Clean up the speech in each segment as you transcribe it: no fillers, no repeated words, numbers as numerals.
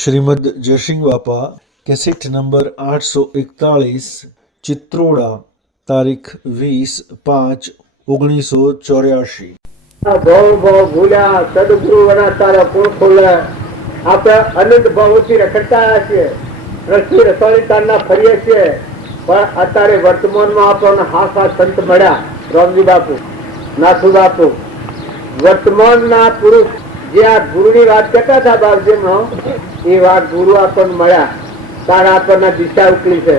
શ્રીમદ જયસિંહ બાપા cassette number 841 Chitroda તારીખ 20/5/1984। ભાવ ભાવ ભૂલ્યા સદગુરુ વના તારા પૂર્ણ ખોલે આપણે અનંત ભાવોથી રખડતા છીએ, રસી રસોઈતાના ફરીએ છીએ, પણ અત્યારે વર્તમાનમાં આપણને હાસા સંત મળ્યા, રામજી બાપુ, નાથુ બાપુ, વર્તમાનના પુરુષ જે આ ગુરુની વાત કરતા હતા બાપજીનો, એ વાત ગુરુ આપણને મળ્યા, તારા આપણને દિશા ઉકલી છે.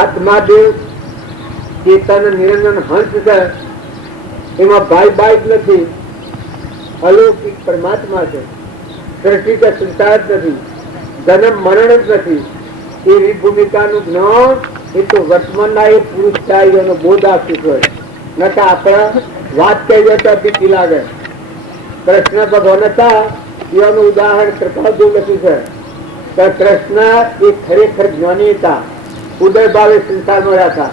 આત્માદેવ ચેતન નિરંજન હંસ છે, એમાં ભાઈ બાઈ જ નથી, અલૌકિક પરમાત્મા છે. સૃષ્ટિ કે સંસાર નથી, જન્મ મરણ જ નથી. એવી ભૂમિકાનું જ્ઞાન એ તો વર્તમાનના એ પુરુષ થાય એનો બોધ આપતું હોય. નકા આપણે વાત કહીએ તો બીકી લાગે. કૃષ્ણ ભગવાન હતા એનું ઉદાહરણ કૃપાદેવ લખ્યું છે કે કૃષ્ણ એ ખરેખર જ્ઞાની હતા, ઉદય ભાવે સંસારમાં રહ્યા હતા.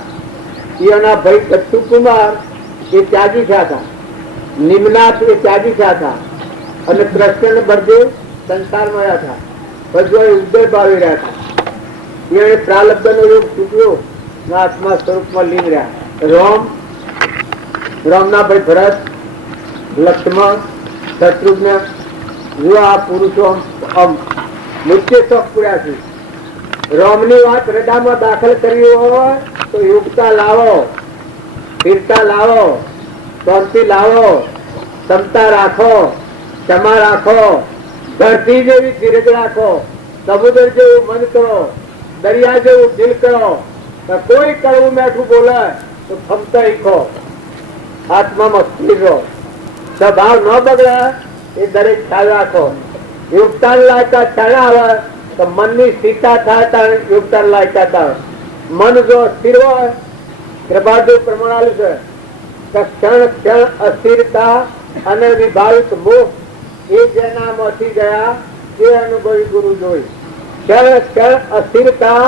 એના ભાઈ દત્તુ કુમાર એ ત્યાગી થયા હતા, નિમનાથ એ ત્યાગી થયા હતા, અને કૃષ્ણ બળદેવ સંસારમાં રહ્યા હતા. બધું ઉદય ભાવી રહ્યા હતા. એને પ્રાલબ્ધ નો યોગ ચૂક્યો, આત્મા સ્વરૂપમાં લીન રહ્યા. રામના ભાઈ ભરત, લક્ષ્મણ, શત્રુઘ્ન, આ પુરુષો મુખ્ય શોખ પૂર્યા છે. રામની વાત હૃદયમાં દાખલ કરવી હોય તો યોગતા લાવો, સ્થિરતા લાવો, શાંતિ લાવો, ક્ષમતા રાખો, ક્ષમા રાખો, ધરતી જેવી ધીરજ રાખો, સમુદ્ર જેવું મન કરો, દરિયા જેવું દિલ કરો. કોઈ કડવું મેઠું બોલે તો ક્ષમતા શીખો, આત્મામાં સ્થિર રહો, સ્વભાવ ન બગડે એ દરેક ખ્યાલ રાખો. યોગદાન લાયકા ક્ષણ આવે તો મનની સ્થિરતા થાય ત્યારે યોગદાન લાયકા આવે. મન જો સ્થિર હોય, પ્રભાદેવ પ્રમાણ આવેલું છે કે ક્ષણ ક્ષણ અસ્થિરતા અને વિભાવિત મોહ એ જેનામાંથી ગયા તે અનુભવી ગુરુ જોઈ. ક્ષણ ક્ષણ અસ્થિરતા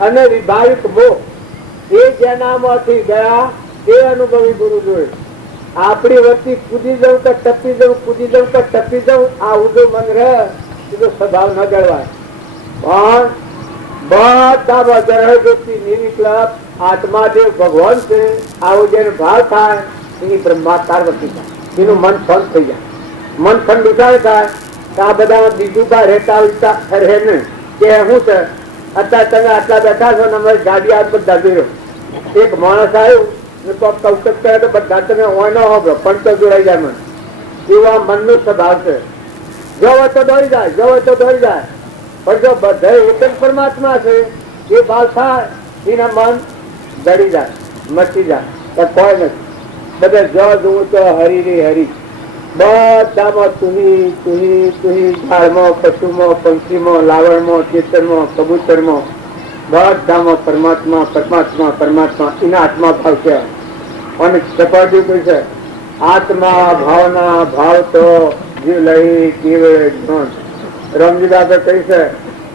અને વિભાવિત મોહ એ જેનામાંથી ગયા તે અનુભવી ગુરુ જોઈ. આપણી વચ્ચે કૂદી જવું કે ટપી જવું, કૂદી જવું કે ટપી જવું, આ ઉડું મન રહે તો સ્વભાવ ન જળવાય. પણ બધા આત્માદેવ ભગવાન છે, આવો જેનો ભાવ થાય એની બ્રહ્મા પાર્વતી થાય, એનું મન શાંત થઈ જાય. મન ઠંડુ થાય તો આ બધા બીજું કા રહેતા રહે ને કે શું છે. અત્યારે તમે આટલા બેઠા છો ને અમારી ગાડી આ બધા જોયો, એક માણસ આવ્યું કૌશક કરે તો બધા તમે ઓય ન હોબળો પણ તો જોડાઈ જાય. મન એવા મનનો સ્વભાવ છે. જો હોય તો દોડી જાય, જો હોય તો દોડી જાય, પણ જો બધા એક જ પરમાત્મા છે એ ભાવ થાય એના મન દડી જાય, મચી જાય, કોઈ નથી. બધા જો જોવું તો હરી રે હરી, બધામાં તુહી તુહી તુહી, ઝાડમાં, પશુમાં, પંખીમાં, લાવણમાં, ચેતનમાં, કબૂતરમાં, બધામાં પરમાત્મા પરમાત્મા પરમાત્મા. એના આત્મા ભાવ છે. અને ચપાટી કોઈ છે આત્મા ભાવના ભાવ તો જીવ લઈ કેવળ જ્ઞાન. રામજી બાબા કહી છે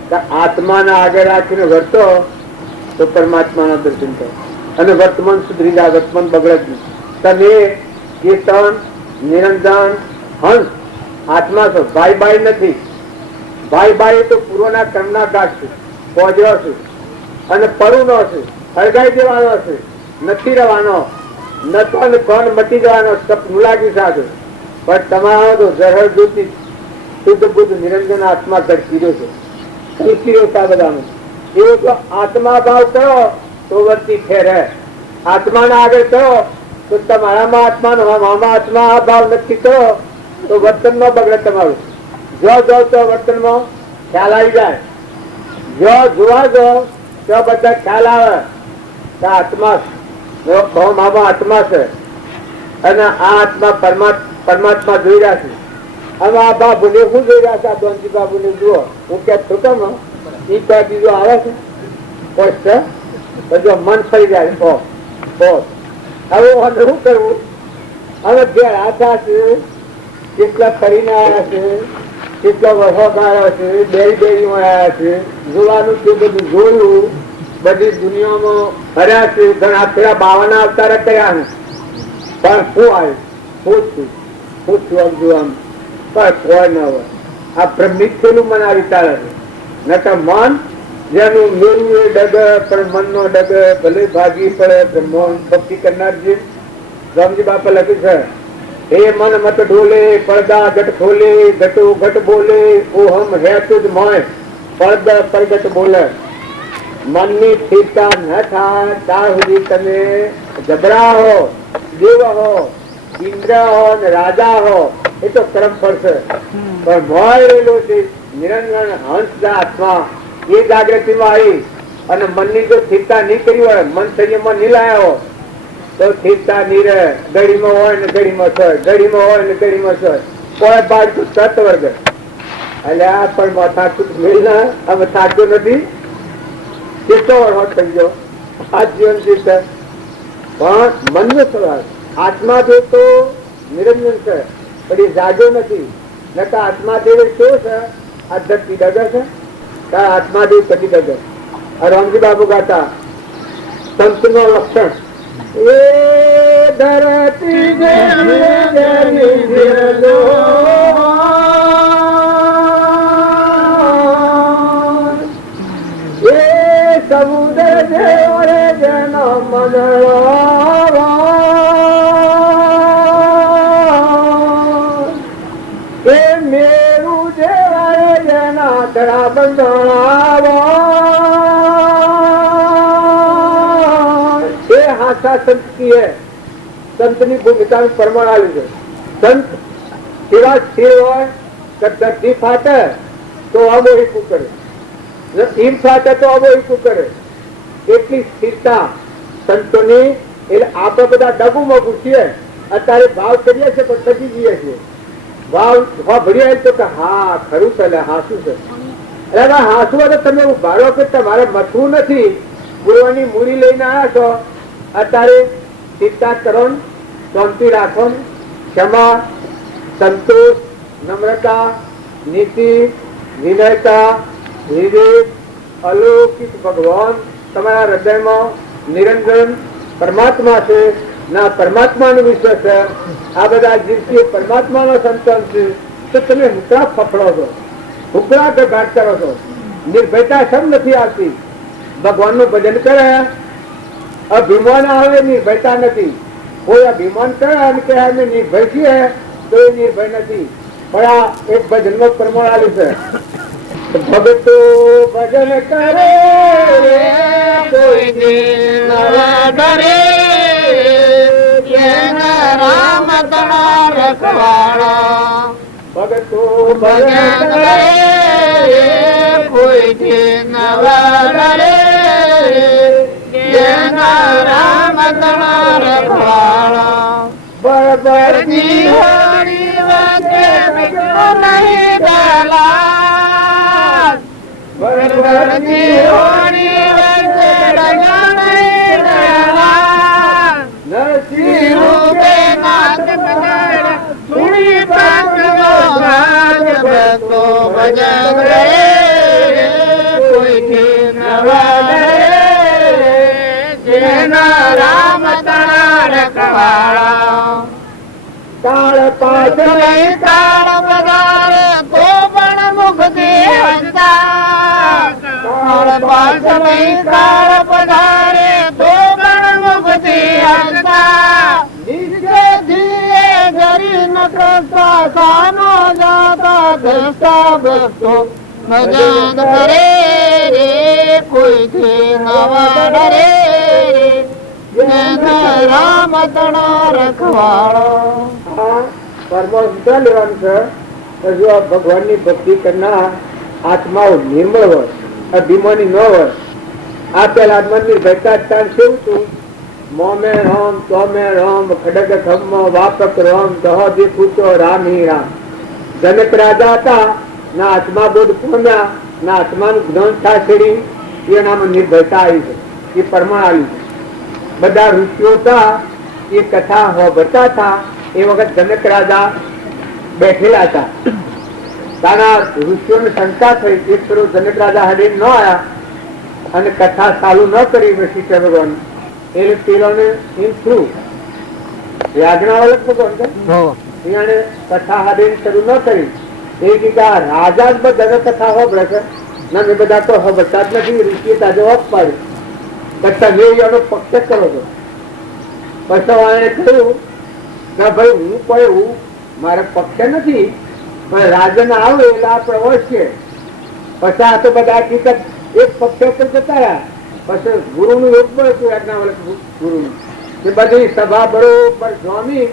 કે આત્માના આગળ રાખીને વર્તો તો પરમાત્માના દર્શન કરો, અને વર્તમાન સુધરી જાય, વર્તમાન બગડે જ નહીં. તમે ચેતન નિરંજન હંસ આત્મા છો, ભાઈ બાઈ નથી. ભાઈ બાઈ તો પૂર્વના કર્મના ઘાટ છે, પોજરો છે, અને પરુનો છે, હળગાઈ દેવાનો છે, નથી રહેવાનો, નતો ને કોણ મટી જવાનો, મુલાકી સાથે. પણ તમારો તો ઝરહર જ્યોતિ શુદ્ધ બુદ્ધ નિરંજન આત્મા ધરકીરો છે, ધરકીરો છે. બધામાં એવો તો આત્મા ભાવ કરો તો વર્તી ફેરે, આત્માના આગળ કરો તો તમારામાં આત્માનો આમાં આત્મા ભાવ નક્કી કરો તો વર્તન ન બગડે તમારું. જો જો તો વર્તનમાં ખ્યાલ આવી જાય, જો જોવા જો તો બધા ખ્યાલ આવે કે આત્મા મામા આત્મા છે, અને આ આત્મા પરમાત્મા જોઈ રહ્યા છે. હવે આ બાબુ ને શું જોઈ રહ્યા છે? આ દોનજી બાબુ ને જુઓ, હું ક્યાં છોટામાં ઈ ક્યાં બીજું આવે છે કોઈ છે, બધું મન ફરી જાય. હવે શું કરવું? હવે જે આશા છે કેટલા ફરીને આવ્યા છે, કેટલા વરસાદ આવ્યા છે, બેરી બેરીમાં આવ્યા છે, જોવાનું તે બધું જોયું, બધી દુનિયામાં ફર્યા છે, ઘણા પેલા 52 અવતાર કર્યા ને, પણ શું આવ્યું? શું છું આમ જોવાનું? પણ કોઈ ન હોય. આ બ્રહ્મિત થયેલું મને આવી ચાલે છે. નટ મન જેનું મેરું એ ડગ પણ મનનો ડગ ભલે ભાગી પડે બ્રહ્મોન ભક્તિ કરનાર જે રામજી બાપા લખ્યું છે, હે મન મત ડોલે પડદા ગટ ખોલે ગટો ગટ બોલે ઓહમ હે તુજ મોય પડદા પરગટ બોલે. મનની સ્થિરતા ન થાય ત્યાં સુધી તમે જબરા હો, દેવ હો, ઇન્દ્ર હો ને રાજા હો એ તો કર્મ પડશે, પણ મોય રહેલો છે નિરંજન હંસના આત્મા એ જાગૃતિમાં આવી અને મનની જો સ્થિરતા નહીં કરી હોય, મન સંયમમાં નહીં લાયા હો તો સ્થિરતા નહીં રહે. ગળીમાં હોય ને ગળીમાં છે, ગળીમાં હોય ને ગળીમાં છે, કોઈ બાદ તત વર્ગ એટલે આ પણ માથાકૂટ મેળના અમે થાક્યો નથી, કેટલો વરસાદ થઈ ગયો આ જીવન જીવતા પણ મનનો સવાલ. આત્મા દેવ તો નિરંજન છે પણ એ જાજો નથી, નકા આત્માદેવ કેવો છે આ ધરતી ડગર છે, આત્માદેવ કદી ડગર. રામજી બાબુ ગાતા સંત નો લક્ષણ એ ધરતી એ સમુદ્ર જેવો રે જેનો મંડળો એ મેરું જેવા જેના ધરા બંધાવો એ હાથા સંત કી હે. સંતની ભૂમિકા પ્રમાણ આવ્યું છે. સંત સેવા સ્થિર હોય તો ધરતી ફાટે તો અમોહિકું કરે, ઈમ ફાટે તો અમોહિકું કરે, એટલી સ્થિરતા સંતોની. એટલે આપણે બધા ડગુમાં ઘૂસીએ, અત્યારે ભાવ કરીએ છીએ પણ બચી જઈએ છીએ. ભાવ ભર્યા તો કે હા ખરું છે, હાસું છે. એટલે હાસું તો તમે ઉભારો કે તમારે મથવું નથી, પૂર્વની મૂડી લઈને આવ્યા છો, અત્યારે સ્થિરતા કરો, શાંતિ રાખો, ક્ષમા, સંતોષ, નમ્રતા, નીતિ, વિનયતા, વિવેક, અલૌકિક ભગવાન તમારા હૃદયમાં નિરંજન પરમાત્મા છે ના પરમાત્માનો વિશ્વાસ છે. આ બધા જીવથી પરમાત્માનો સંતાન છે તો તમે હુકડા ફફડો છો, હુકડા ઘાટ કરો છો, નિર્ભયતા સમ નથી આવતી. ભગવાનનું ભજન કરે અભિમાન આવે, નિર્ભયતા નથી. કોઈ અભિમાન કરે અને કહે અમે નિર્ભય છીએ તો એ નિર્ભય નથી. પણ આ એક ભજનમાં પ્રમાણ આવ્યું છે, ભગતો ભજન કરે કોઈ દિન ડરે, રામ તણા રખવાડા. ભગતો ભજન કરે કોઈ દિન ડરે, રામ તણા રખવાડા. બરાબર ની હોરી વચ્ચે મિત્રો નહીં દલાલ, બરાબર ની હોરી વચ્ચે નહીં દલાલ. નરસિંહ રૂપે નાથ પધાર સુણી પાંચમો ભાગ. ભક્તો ભજન કરે કોઈથી નવા ડરે, જેના રામ તણા રખવાડા. કાળ પાછળ કાળ પધારે તો પણ મુક્તિ હંતા, કાળ પાછળ કાળ પધારે તો પણ મુક્તિ હંતા. નિજે ધીરે ગરી ન કરતા સાનો જાતા દસતા ભક્તો ભજન કરે રે કોઈથી નવા ડરે, રામ તણા રખવાડો. લેવાનું છે જો આ ભગવાનની ભક્તિ કરનાર આત્માઓ નિર્મળ હોય, અભિમાની ન હોય. આ પેલા આત્માની ભક્તા કેવું હતું, મોમે રામ તોમે રામ ખડગ ખમ વાપક રામ દહ પૂછો રામ હિ રામ. જનક રાજા હતા ના આત્મા બોધ પામ્યા, ના આત્માનું જ્ઞાન છાછડી, એનામાં નિર્ભયતા આવી છે, એ પ્રમાણ આવ્યું છે. બધા ઋષિઓ હતા એ કથા હોભરતા હતા. એ વખત જનક રાજા બેઠેલા હતા. તાના ઋષિઓને શંકા થઈ, એક તરફ જનક રાજા હડી ન આવ્યા અને કથા ચાલુ ન કરી વશિષ્ઠ ભગવાન, એટલે પેલોને એમ થયું યાજ્ઞાવલ્ક ભગવાન એને કથા હાડીને શરૂ ન કરી. એ કીધા રાજા જ બધા કથા હોભળે છે, ના મેં બધા તો વરસાદ નથી, ઋષિએ તાજો ઓફ પાડ્યો, પણ તમે એનો પક્ષ કરો છો. પછી એને કહ્યું કે ભાઈ હું કોઈ હું મારે પક્ષ નથી, પણ રાજન આવે એટલે આ પ્રવર્ત છે. પછી આ તો બધા હકીકત એક પક્ષ પર જતા રહ્યા. પછી ગુરુનું યોગ બળ હતું, યાજ્ઞાવલ્ક ગુરુનું, એ બધી સભા બરોબર સ્વામી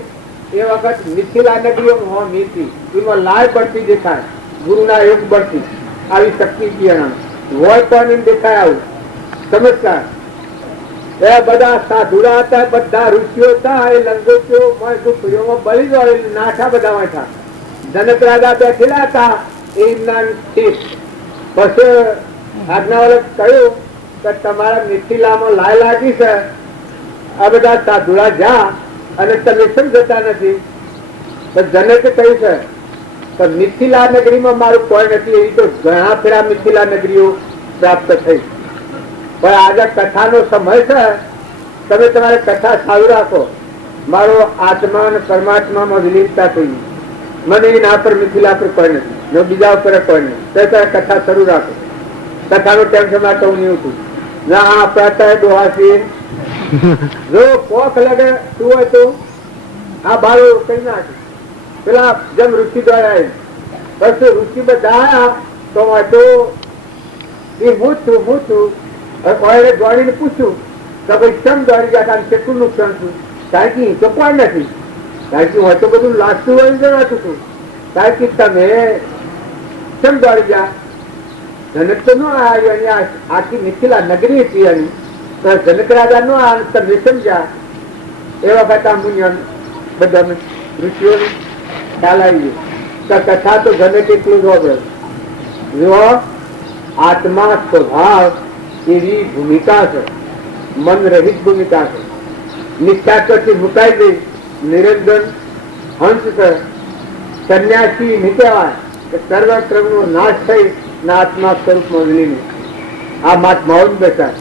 એ વખત મિથિલા નગરીઓ હોમી હતી, એમાં લાય પડતી દેખાય ગુરુના યોગ બળથી. આવી શક્તિ કિરણ હોય પણ દેખાય આવું ચમત્કાર. એ બધા સાધુરા હતા, બધા ઋષિઓ હતા, એ લંગોટીઓ ઝૂંપડીઓમાં બળી ગયો નાઠા બધા વાંઠા. જનક રાજા બેઠેલા હતા એમના પછી આજ્ઞાવલ્ક કહ્યું કે તમારા મિથિલામાં લાય લાગી છે, આ બધા સાધુરા જા અને તમે સમજતા નથી. તો જનકે કહ્યું છે કે મિથિલા નગરીમાં મારું કોઈ નથી, એવી તો ઘણા ફેરા મિથિલા નગરીઓ પ્રાપ્ત થઈ. પણ આજે કથાનો સમય છે, તમે તમારે કથા ચાલુ રાખો. મારો આત્મા અને પરમાત્મામાં વિલીનતા થઈ, મને એના પર મિથિલા પર કોઈ નથી, બીજા ઉપર કોઈ નહીં. તો કથા શરૂ રાખો. કથાનો ટેન્શન માટે હું નહીં ઉઠું ના આપતા ડોહાસી જો પોખ લગે શું હોય તો આ બાળો કઈ નાખે. પેલા જેમ ઋષિ દ્વારા પછી ઋષિ બધા આવ્યા તો હું છું દોડીને પૂછ્યું કે ભાઈ કેમ દોડી ગયા, કેટલું નુકસાન છું? કારણ કે તો કોઈ નથી, કારણ કે હું તો બધું લાગતું હોય જણાતું છું. કારણ કે તમે કેમ દોડી ગયા? જનક તો ન આવ્યો, આખી મિથિલા નગરી હતી એની, તો જનક રાજા નો તમે સમજ્યા. એ વખત આ મુનિયન બધા ઋષિઓની ખ્યાલ આવી ગયો કે કથા તો જનક એટલું જ વાપરે. જો આત્મા સ્વભાવ એવી ભૂમિકા છે, મન રહિત ભૂમિકા છે. નિષ્ઠા પછી મુકાઈ ગઈ, નિરંજન હંસ છે, સંન્યાસી નીકળવાય કે સર્વ ક્રમ નો નાશ થઈ આત્મા સ્વરૂપમાં વિલીન. આ મહાત્માઓ દશા,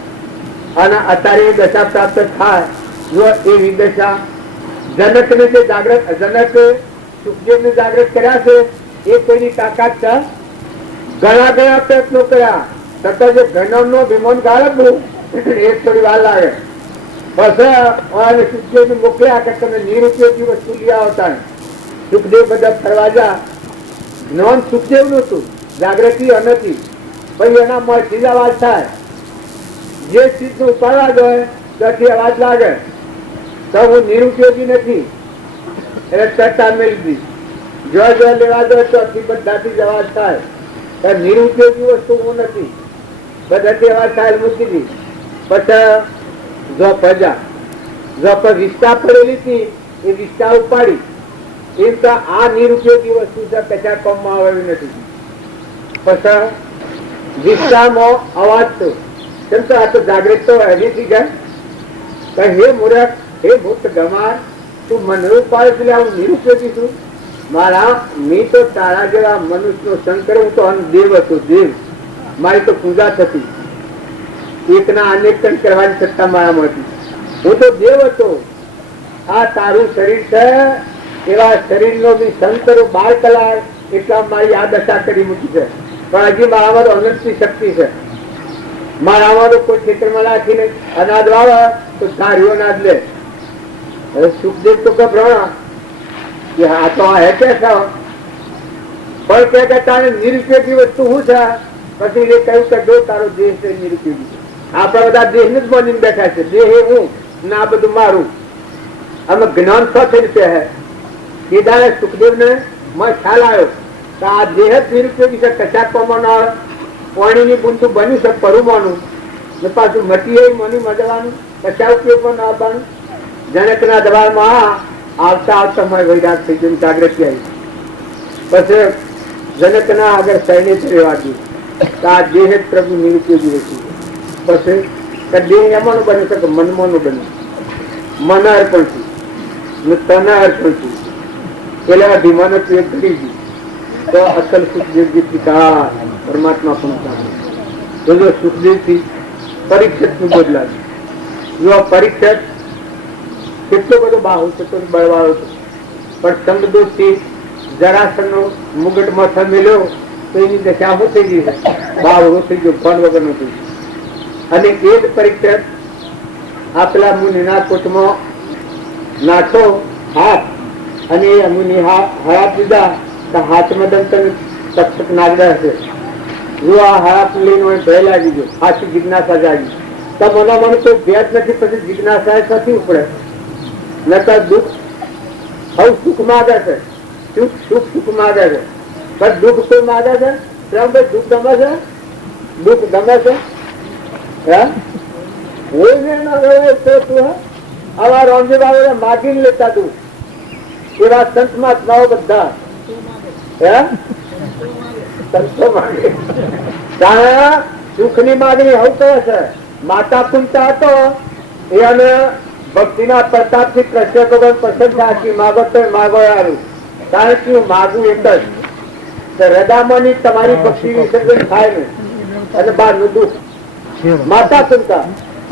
અને અત્યારે એ દશા પ્રાપ્ત થાય. જો એવી દશા જનક ને જે જાગૃત, જનક સુખદેવ ને જાગૃત કર્યા છે એ કોઈની તાકાત છે? ઘણા ઘણા પ્રયત્નો કર્યા છતાં જે ઘનમ નો વિમાન ગાળવું એ થોડી વાર લાગે. પછી સુખદેવ ને મોકલ્યા કે તમે નિરુપયોગી વસ્તુ લઈ આવતા. સુખદેવ બધા ફરવા જા. જ્ઞાન સુખદેવ નું હતું, જાગૃતિ નથી. પછી એના મળથી જ અવાજ થાય. જે ચીજ નું ઉપાડવા જોઈએ ત્યાંથી અવાજ લાગે તો હું નિરુપયોગી નથી, એટલે ચર્ચા મેળવી. જો લેવા દો ત્યાંથી બધાથી જ અવાજ થાય. નિરુપયોગી વસ્તુ હું નથી, બધાથી અવાજ થાય મૂકી દી. પછી વિષ્ટા પડેલી હતી એ વિષ્ટા ઉપાડી. એમ તો આ નિરુપયોગી વસ્તુ છે, કચા કામમાં આવેલી નથી. પછી વિષ્ટામાં અવાજ તો કેમ તો આ તો જાગૃત તો હજી થઈ જાય. હે મૂર્ખ, હે ભૂત ગમાર, તું મનરૂપ પાડે એટલે હું નિરુપયોગી છું? મારા મી તો તારા જેવા મનુષ્યનો શંકર, હું તો દેવ હતો, દેવ. મારી તો પૂજા થતી, એકના અનેક કરવાની સત્તા મારામાં હતી. હું તો દેવ હતો. આ તારું શરીર છે, એવા શરીરનો બી શંકરો 12 કલાક એટલા મારી આ દશા કરી મૂકી છે. પણ હજી મારામાં અનંતની શક્તિ છે. મારામાં કોઈ ક્ષેત્રમાં રાખીને અનાજ વાવે તો ધાર્યો અનાજ લે. હવે સુખદેવ તો ગભરાણા કે આ તો હે કે પણ કે તારે નિરુપયોગી વસ્તુ શું છે? પછી એ કહ્યું કે જો તારો દેહ છે નિરુપયોગી. આપણા બધા દેહ ને જ બનીને બેઠા છે. દેહ એ હું ને આ બધું મારું. અમે જ્ઞાન સો થઈ રીતે હે કીધા. સુખદેવ ને મને ખ્યાલ આવ્યો કે આ દેહ જ નિરુપયોગી છે, કચાક પામવાનો આવે. પાણીની બુંદું બન્યું છે પરુમાનું, ને પાછું મટી મની મજવાનું, કચા ઉપયોગ પણ આવવાનું. જનકના દબાણમાં આવતા આવતા મારે વૈરાગ થઈ ગયું, જાગૃતિ આવી. પછી જનકના આગળ સૈન્ય રહેવા દઉં તો આ દેહ જ પ્રભુ નિરુપયોગી હતી. પછી દેહ એમાંનું બને છે કે મનમાંનું બને. મન અર્પણ છું ને તન અર્પણ છું, એટલે અભિમાન ઉપયોગ કરી ગયું તો અસલ સુખદેવજી પિતા પરમાત્મા પણ સુખદેવથી પરીક્ષિત નું બદલાવ્યું. જો પરીક્ષિત કેટલો બધો બાહુ છે, બળવાળો છે, પણ સંગદોષ થી જરાસન નો મુગટ માથા મેલ્યો તો એની દશા શું થઈ ગઈ છે? બાવળું થઈ ગયું, ફળ વગરનું થઈ ગયું. અને એ જ પરિક્ષેપ આપેલા મુનિના કોટમાં નાખો હાથ, અને એ મુનિ હાથ દીધા તો હાથમાં દંતન તક્ષક નાગડા હશે. જો આ હાથ લઈને ભય લાગી ગયો, હાથી જિજ્ઞાસા જાગી. તો મને કોઈ ભેદ નથી, પછી જિજ્ઞાસા નથી ઉપડે. નકર દુઃખ હવે સુખ માગે છે, સુખ માગે છે, પણ દુઃખ તો માગે છે. દુઃખ ગમે છે, દુઃખ ગમે છે. આવા રામજી બાબા માગીને લેતા દુઃખ, એવા સંત મહાત્માઓ બધા સંતો માગે. સુખ ની માગણી હવે કહે છે. માતા કુંતા હતો એને ભક્તિના પ્રતાપ થી કૃષ્ણ ભગવાન પસંદ રાખી માગો તો માગો યારું. કારણ કે હું માગું એક જ હૃદયમાંની તમારી ભક્તિ વિસર્જન થાય ને, અને બહાર નું દુઃખ. માતા કુંતા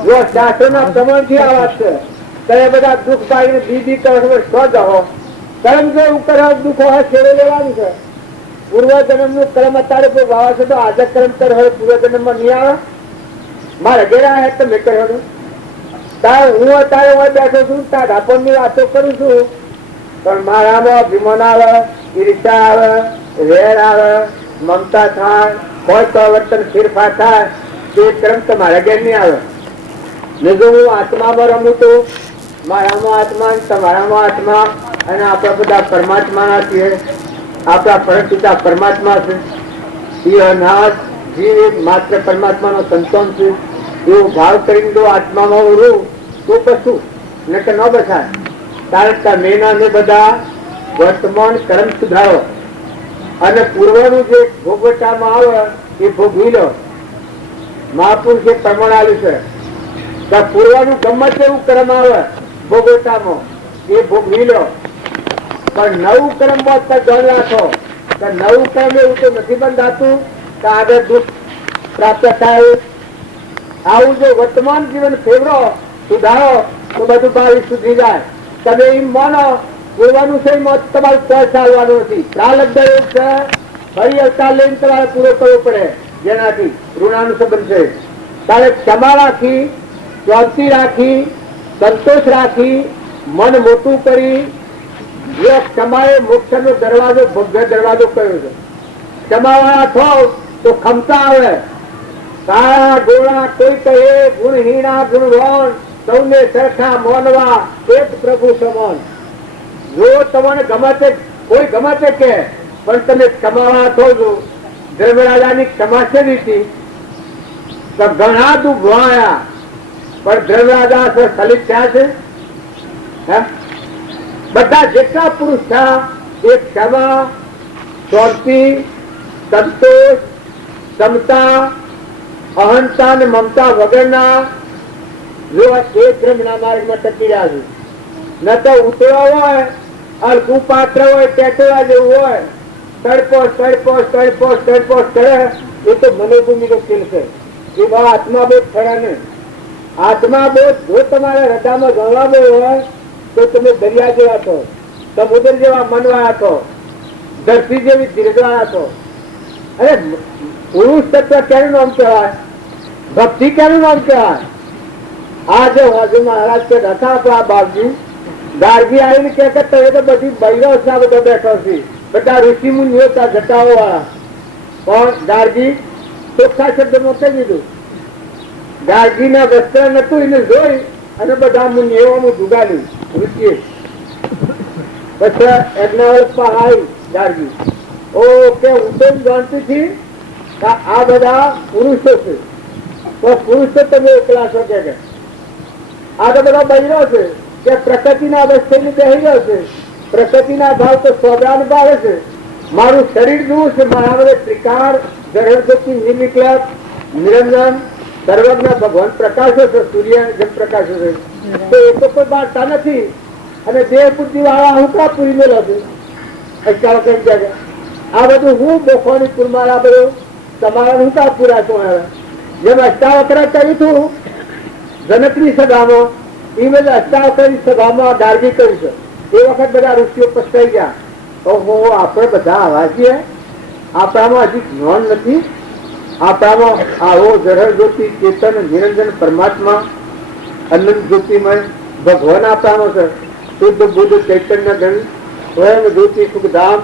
જો શાસ્ત્ર ના પ્રમાણ થી આ વાત છે. તમે બધા દુઃખ પાડીને બી કરો છો જાઓ. કર્મ જો એવું કરે દુઃખ હોય છેડે લેવાનું છે. પૂર્વ જન્મ નું કર્મ અત્યારે કોઈ ભાવ છે તો આજે કર્મ કર હવે પૂર્વ જન્મ માં નહીં આવે. મારે ઘેરા હે તો મેં કર્યો. હું અત્યારે હું બેઠો છું, તાર ધાપણ ની વાતો કરું છું, પણ મારામાં અભિમાન આવે, ઈર્ષા આવે, વેર આવે, મમતા થાય, કોઈ પરિવર્તન ફેરફાર થાય તો એ કર્મ તો મારા ઘેર નહીં આવે. ને જો હું આત્મામાં રમું તો મારામાં આત્મા, તમારામાં આત્મા, અને આપણા બધા પરમાત્મા છીએ. આપણા પરમપિતા પરમાત્મા છે. એ અનાથ જીવ માત્ર પરમાત્મા નો સંતાન છે. એવો ભાવ કરીને જો આત્મામાં ઉડું તો કશું ને કે ન બસાય. કારણ કે મેના બધા વર્તમાન કર્મ સુધારો અને પૂર્વનું જે ભોગવટામાં આવે એ ભોગવી લો. મહાપુરુષે પ્રમાણ આવ્યું છે કે પૂર્વનું ગમે તેવું કર્મ આવે ભોગવટામાં એ ભોગવી લો, પણ નવું કર્મ ધ્યાન રાખો કે નવું કર્મ એવું તો નથી બંધાતું કે આગળ દુઃખ પ્રાપ્ત થાય. આવું જો વર્તમાન જીવન ફેરવો સુધારો તો બધું ભાવી સુધરી જાય. તમે એમ માનો પૂર્વાનું છે તમારું કોઈ ચાલવાનું નથી. પ્રાલબ્ધ એવું છે, ફરી અવતાર લઈને તમારે પૂરો કરવો પડે, જેનાથી ઋણાનું સંબંધ છે. તારે ક્ષમા રાખી, શાંતિ રાખી, સંતોષ રાખી, મન મોટું કરી. જે ક્ષમાએ મોક્ષનો દરવાજો ભવ્ય દરવાજો કયો છે. ક્ષમાવાળા થાવ તો ક્ષમતા આવે. કાળા ગોળા કોઈ કહે ગુણહીણા ગુણવાન, સૌને સરખા માનવા એક પ્રભુ સમાન. જો તમને ગમે તે કોઈ ગમે તે કે પણ તમે ક્ષમાવાળા થો છો. ધર્મરાજાની ક્ષમા છે રીતિ તો ઘણા દુઃખ ભોળાયા, પણ ધર્મરાજા સલિત થયા છે. બધા જેટલા પુરુષ થયા એ ક્ષમા, શાંતિ, સંતોષ, ક્ષમતા, અહંતા અને મમતા વગરના જો એ ધર્મના માર્ગમાં ટકી રહ્યા છે. ન તો ઉતરો હોય, અલ્પું પાત્ર હોય, ટેટોળા જેવું હોય, તડપોસ તડપોસ તડપોસ તડપોસ કરે એ તો મનોભૂમિનો ખેલ છે. એ બા આત્માબોધ ખરા ને. આત્માબોધ જો તમારા હૃદયમાં ગણવા હોય તો તમે દરિયા જેવા છો, સમુદ્ર જેવા મનવાયા છો, ધરતી જેવી દીર્ઘવાયા છો. અરે પુરુષ તત્વ ક્યાંનું નામ કહેવાય? ભક્તિ ક્યાંનું નામ કહેવાય? આ જે હજુ મહારાજ કે હતા આપણા બાપજી ગાર્ગી આવીને કે તમે તો બધી બૈરો છે, બધો બેઠો છે, બધા ઋષિ મુનિઓ ઘટાઓ વાળા. પણ ગાર્ગી ચોખ્ખા શબ્દમાં કહી દીધું. ગાર્ગી ના વસ્ત્ર નતું એને જોઈ અને બધા મુનિઓ ડુગાડ્યું ઋષિએ. પછી યજ્ઞવલ્પા ગાર્ગી ઓકે હું તો જાણતી હતી કે આ બધા પુરુષો છે, તો પુરુષ તો તમે એકલા છો કે આ તો બધા બહેરો છે કે પ્રકૃતિના અવસ્થાને બેહી ગયો છે. પ્રકૃતિના ભાવ તો સ્વભાવ ભાવે છે. મારું શરીર જેવું છે, મારા બધે ત્રિકાળ જળગતિ નિર્વિકલ્પ નિરંજન સર્વજ્ઞ ભગવાન પ્રકાશો છે, સૂર્ય જેમ પ્રકાશો છે. તો એ તો કોઈ બાળતા નથી. અને દેહ બુદ્ધિ વાળા હું કા પૂરી મેલો છું. આ બધું હું બોખવાની પુરમાર આ બધું તમારા હું કા પૂરા છું. જેમ અષ્ટાવક્ર કર્યું હતું જનકની સભામાં, એ બધા અષ્ટાવક્રની સભામાં ગાર્ગી કરી છે. એ વખત બધા ઋષિઓ પસ્તાઈ ગયા. ઓહો આપણે બધા આવા છીએ, આપણામાં હજી જ્ઞાન નથી. આપણામાં આવો જરળ જ્યોતિ ચેતન નિરંજન પરમાત્મા અનંત જ્યોતિમય ભગવાન આપણામાં છે. શુદ્ધ બુદ્ધ ચૈતન્ય ગણ સ્વયં જ્યોતિ સુખધામ.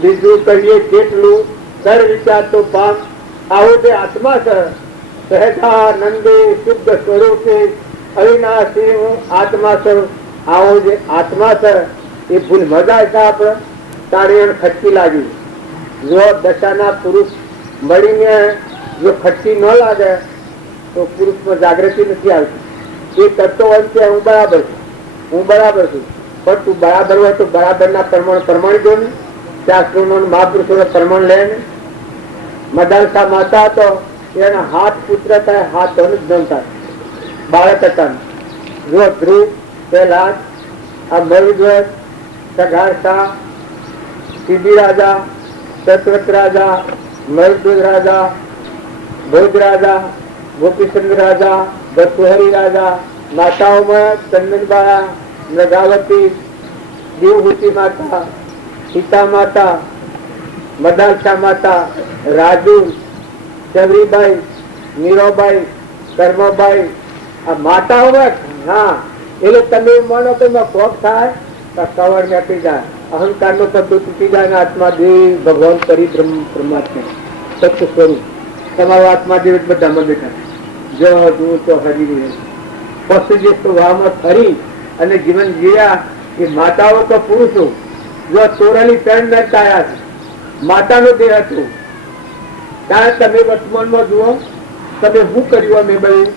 બીજું કરીએ કેટલું સર વિચાર તો પામ. આવો જે આત્મા છે સહેજાનંદે શુદ્ધ સ્વરૂપે અવિનાશી હું આત્મા છું. આવો જે આત્મા છે એ ભૂલ મજા છે. આપણે તાળી ખટકી લાગી. જો દશાના પુરુષ મળીને જો ખટકી ન લાગે તો પુરુષમાં જાગૃતિ નથી આવતી. એ કરતો હોય કે હું બરાબર છું, હું બરાબર છું. પણ તું બરાબર હોય તો બરાબરના પ્રમાણ જો ને શાસ્ત્રોનો મહાપુરુષોનો પ્રમાણ લે ને. મદાલસા માતા તો એના હાથ પુત્ર થાય, હાથ ધન થાય. બાળક હતા જો ધ્રુવ પહેલા આ મરુધ્વજ સગારસા સિદ્ધિ રાજા સત્વત રાજા મરુધ્વજ રાજા ભોજ રાજા ગોપીચંદ્ર રાજા ભર્તુહરી રાજા માતાઓમાં ચંદનબાયા મૃગાવતી દેવહૂતિ માતા સીતા માતા મદાલસા માતા રાજુ ચવરીબાઈ મીરાબાઈ કર્મબાઈ આ માતાઓ હા એટલે તમે માનો કે કોપ થાય તો કવર મેપી જાય. અહંકાર નો પદ્ધતિ તૂટી જાય ને આત્માદેવ ભગવાન કરી પરમાત્મા સત્ય સ્વરૂપ તમારો આત્માદેવ બધા મને જો તું તો હરી રહે. પછી જે સ્વભાવમાં ફરી અને જીવન જીવ્યા એ માતાઓ તો પુરુષો જો તોરલી પેણ નચાયા છે. માતાનો દેહ હતો. કારણ તમે વર્તમાનમાં જુઓ તમે શું કર્યું અમે ભાઈ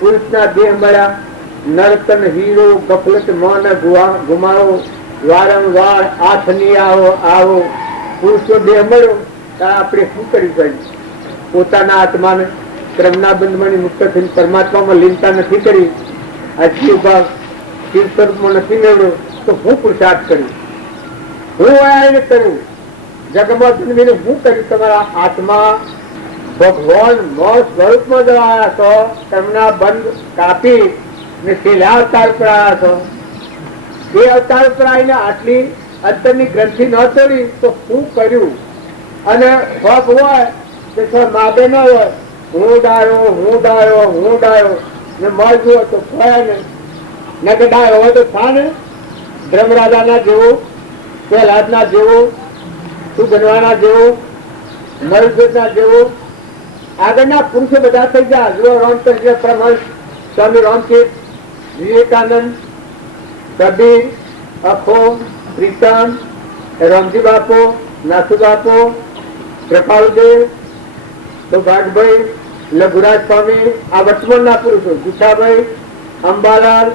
પુરુષના દેહ મળ્યા. નર્તન હીરો ગફલત મોન ગુમાવો વારંવાર આથની આવો પુરુષનો દેહ મળ્યો ત્યારે આપણે શું કર્યું ભાઈ પોતાના આત્માને ક્રમના બંધમાં મુક્ત થઈને પરમાત્મામાં લીનતા નથી કરી. આ જીવ ભાગ શિવ સ્વરૂપમાં નથી મેળવ્યો તો હું પુરુષાર્થ કર્યું, હું આને કર્યું જગમાં જન્મીને હું કર્યું. તમારા આત્મા ભગવાન સ્વરૂપમાં જ આવ્યા છો. તેમના બંધ કાપી ને છેલ્લા અવતાર પર આવ્યા છો. એ અવતાર પર આવીને આટલી અંતરની ગ્રંથિ ન તોડી તો શું કર્યું? અને હક હોય તો માગે ન હોય હું ડાયો ને મળ્યું તો ફળે ને નકે ડાયો હોય તો થાને. ધર્મરાજાના જેવો પ્રહલાદના જેવો સુગનવાના જેવો મરુદ્વજના જેવો આગળના પુરુષો બધા થઈ ગયા. જો રામચંદ્ર પરમહંસ સ્વામી રામચંદ્ર વિવેકાનંદ કબીર અખો પ્રીતમ રામજી બાપો નાથુ બાપો કૃપાળુદેવ સૌભાગભાઈ લઘુરાજ સ્વામી આ વર્તમાનના પુરુષો જુઠાભાઈ અંબાલાલ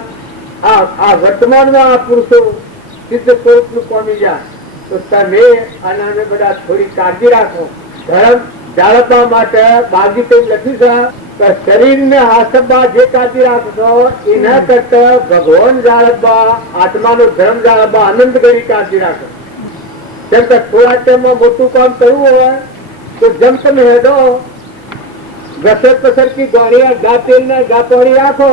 આ વર્તમાનમાં આ પુરુષો સિદ્ધ સ્વરૂપનું પામી ગયા. તો તમે આના બધા થોડી કાળજી રાખો. ધર્મ જાળવવા માટે બાજી કઈ લખ્યું છે કે શરીરને હાસવવા જે કાળજી રાખશો એના કરતા ભગવાન જાળવવા આત્માનો ધર્મ જાળવવા આનંદ કરી કાળજી રાખો. જેમ કે થોડા ટાઈમમાં મોટું કામ કરવું હોય તો જેમ તમે હેડો ઘસર પસર કી ગોળીયા ગા તેલ ને ગા પાણી રાખો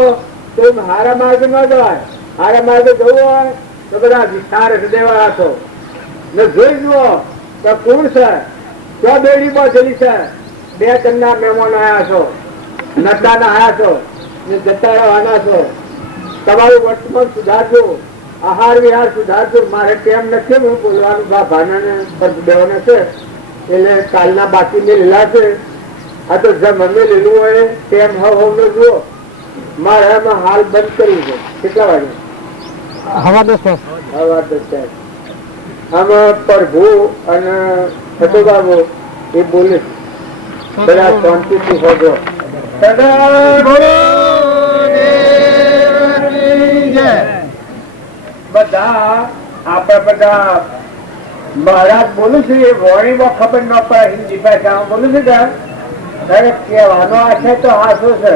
તો હારા માર્ગે ન જવાય. હારા માર્ગે જવું હોય તો બધા વિસ્તાર હૃદય રાખો ને જોઈ જુઓ તો કોણ છે ક્યાં બેડી બાંધેલી છે. બે કન્યા મહેમાન આવ્યા છો, નદાના આવ્યા છો ને જતા રહેવાના છો. તમારું વર્તમાન સુધારજો, આહાર વિહાર સુધારજો. મારે કેમ નથી હું બોલવાનું ભાના દેવાના છે એટલે કાલના બાકી મેં લીલા છે. આ તો જેમ અમે લીલું હોય તેમ હવે જુઓ. મારે એમાં હાલ બંધ કર્યું છે. કેટલા વાગે? હવા 10 આમાં પ્રભુ અને હતો બાબુ એ બોલે બધા શાંતિથી હોજો. બધા આપડા બધા મહારાજ બોલું છું એ વાણીમાં ખબર ન પડે હિન્દી ભાષામાં બોલું છું ત્યારે કહેવાનો આશય તો હાસો છે.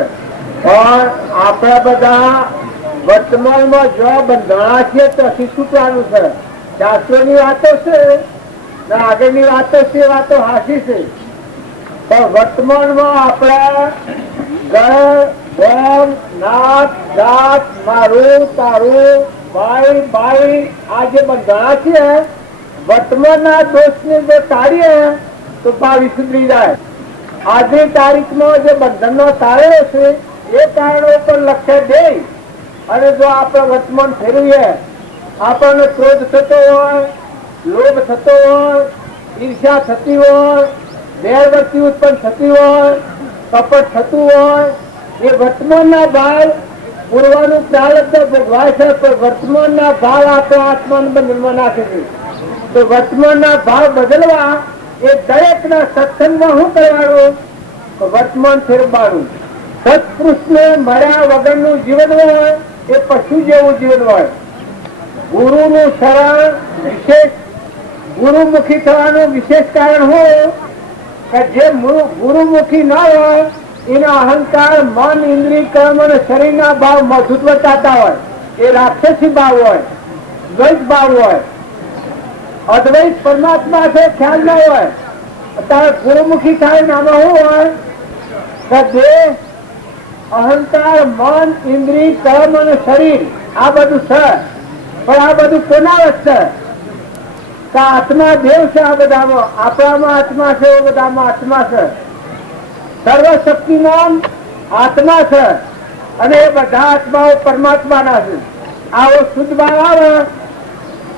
પણ આપડા બધા વર્તમાનમાં જો બંધાણા છે તો છૂટવાનું છે. શાસ્ત્રોની વાતો છે આગળની વાતો છે, વાતો હાસી છે. પણ વર્તમાનમાં આપણા ઘર ધન નાત જાત મારું તારું ભાઈ ભાઈ આ જે બંધાણા છે વર્તમાનના દોષને જો ટાળીએ તો ભાવ સુધરી જાય. આજની તારીખમાં જે બંધનનો તાળેલો છે એ કારણો પર લક્ષ્ય દે અને જો આપણે વર્તમાન ફેરવીએ, આપણને ક્રોધ થતો હોય, લોભ થતો હોય, ઈર્ષ્યા થતી હોય, વેરવર્તી ઉત્પન્ન થતી હોય, કપટ થતું હોય, એ વર્તમાનના ભાવ પૂર્વનું પ્રારબ્ધ ભોગવાય છે, પણ વર્તમાનના ભાવ આપણા આત્માને બંધનમાં નાખે છે. તો વર્તમાનના ભાવ બદલવા એ દરેકના સત્સંગમાં શું કરવાનું? વર્તમાન ફેરવવાનું. સત્પુરુષને મળ્યા વગરનું જીવન હોય એ પશુ જેવું જીવન હોય. ગુરુનું શરણ વિશેષ, ગુરુમુખી થવાનું વિશેષ કારણ હોય કે જે ગુરુમુખી ના હોય એના અહંકાર, મન, ઇન્દ્રિય, કર્મ અને શરીરના ભાવ મજબૂત બતાતા હોય. એ રાક્ષસી ભાવ હોય, દ્વૈત ભાવ હોય. અદ્વૈત પરમાત્મા છે ખ્યાલ ના હોય. અત્યારે ગુરુમુખી થાય નામાં શું હોય કે દેહ, અહંકાર, મન, ઇન્દ્રિય, કર્મ અને શરીર આ બધું છે. પણ આ બધું કોના વચ્ચે? આત્મા દેવ છે. આ બધામાં આપણામાં આત્મા છે, એ બધામાં આત્મા છે. સર્વશક્તિમાન આત્મા છે અને એ બધા આત્માઓ પરમાત્માના છે. આવો શુદ્ધ ભાવ આવે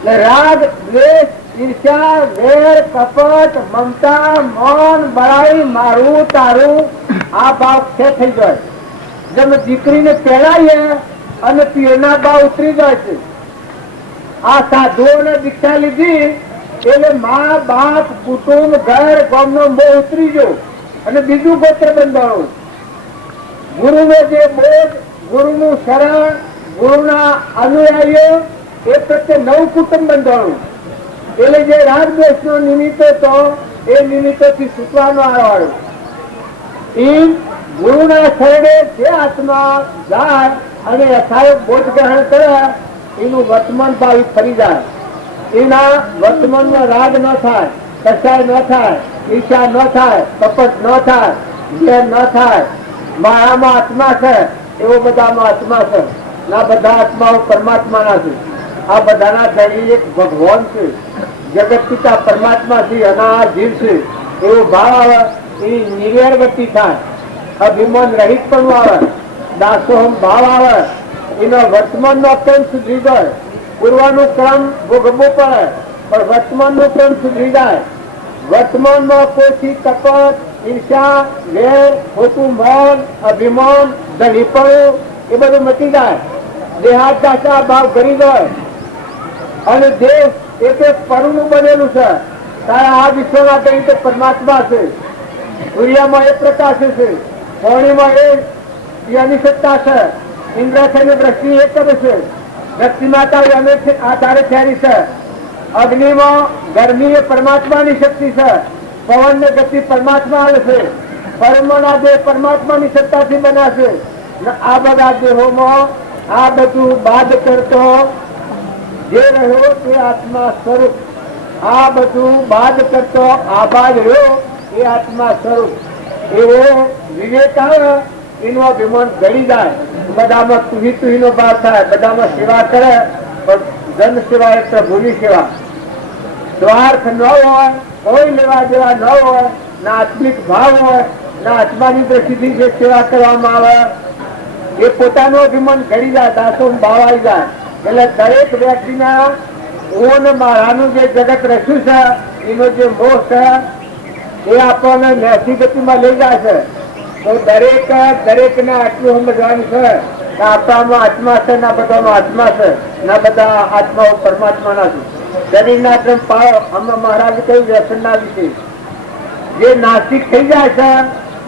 એટલે રાગ, દ્વેષ, ઈર્ષ્યા, વેર, કપટ, મમતા, મન, બળાઈ, મારું, તારું આ ભાવ છે થઈ જાય. જેમ દીકરીને પહેરાઈએ અને પીરના ભાવ ઉતરી જાય છે. આ સાધુઓને દીક્ષા લીધી એટલે મા, બાપ, કુટુંબ, ઘર, ગામનો મોહ ઉતરી ગયો અને બીજું ગોત્ર બંધાણું. ગુરુનો જે બોધ, ગુરુનું શરણ, ગુરુના અનુયાયીઓ એ પ્રત્યે નવું કુટુંબ બંધાણું. એટલે જે રાગદ્વેષ નો નિમિત્ત હતો એ નિમિત્તથી છૂટવાનો આવ્યો. એ ગુરુના શરણે જે આત્મા જાય અને યથાયોગ બોધ ગ્રહણ કરે એનું વર્તમાન ભાવી ફરી જાય. એના વર્તમાનમાં રાગ ન થાય, કસાય ન થાય, ઈચ્છા ન થાય, કપટ ન થાય, ઝેર ન થાય. મારામાં આત્મા છે એવો બધામાં આત્મા છે. ના બધા આત્માઓ પરમાત્માના છે. આ બધાના ધણી એક ભગવાન છે, જગત પિતા પરમાત્મા છે અને આ જીવ છે એવો ભાવ આવે. એની નિર્વૃત્તિ થાય, અભિમાન રહિત પણ આવે, દાસોહમ ભાવ આવે. એનો વર્તમાનનો ક્રમ સુધરી જાય. પૂર્વનો ક્રમ ભોગવવો પડે પણ વર્તમાનનો ક્રમ સુધરી જાય. વર્તમાનમાં કોઈથી કપટ, ઈર્ષા, વેર, ખોટું મન, અભિમાન, ધણીપણું એ બધું મટી જાય. દેહાત દાસા ભાવ ઘરી જાય અને દેહ એક એક પરનું બનેલું છે. તારા આ વિશ્વના કઈ તો પરમાત્મા છે. સૂર્યમાં એ પ્રકાશ છે, પાણીમાં એની સત્તા છે, ઇન્દ્રસની દ્રષ્ટિ એક જ છે, દ્રષ્ટિ માતા આ તારે ફેરી છે. અગ્નિમાં ગરમી એ પરમાત્માની શક્તિ છે, પવન ને ગતિ પરમાત્મા આવે છે, પરમોના દેહ પરમાત્માની સત્તાથી બનાશે. આ બધા દેહોમાં આ બધું બાદ કરતો જે રહ્યો તે આત્મા સ્વરૂપ. આ બધું બાદ કરતો આબાદ રહ્યો એ આત્મા સ્વરૂપ. એવો વિવેક આવે એનું અભિમાન ઘડી જાય. બધામાં તુહી નો ભાવ થાય, બધામાં સેવા કરે પણ જન સેવા એટલે ભૂલી સેવા. સ્વાર્થ ન હોય, કોઈ લેવા દેવા ન હોય, ના આત્મિક ભાવ હોય, ના આત્માની દ્રષ્ટિથી જે સેવા કરવામાં આવે એ પોતાનું અભિમાન ઘડી જાય, દાસો ભાવ આવી જાય. એટલે દરેક વ્યક્તિના હું મારાનું જે જગત રચ્યું છે એનો જે મોહ છે એ આપણને નૈતિક ગતિમાં લઈ જાય છે. તો દરેકને આટલું સમજવાનું છે કે આપણામાં આત્મા છે, ના બધામાં આત્મા છે, ના બધા આત્માઓ પરમાત્માના છે. શરીરના ક્રમ પાવ આમાં મહારાજ કહ્યું વ્યસનના વિશે જે નાસ્તિક થઈ જાય છે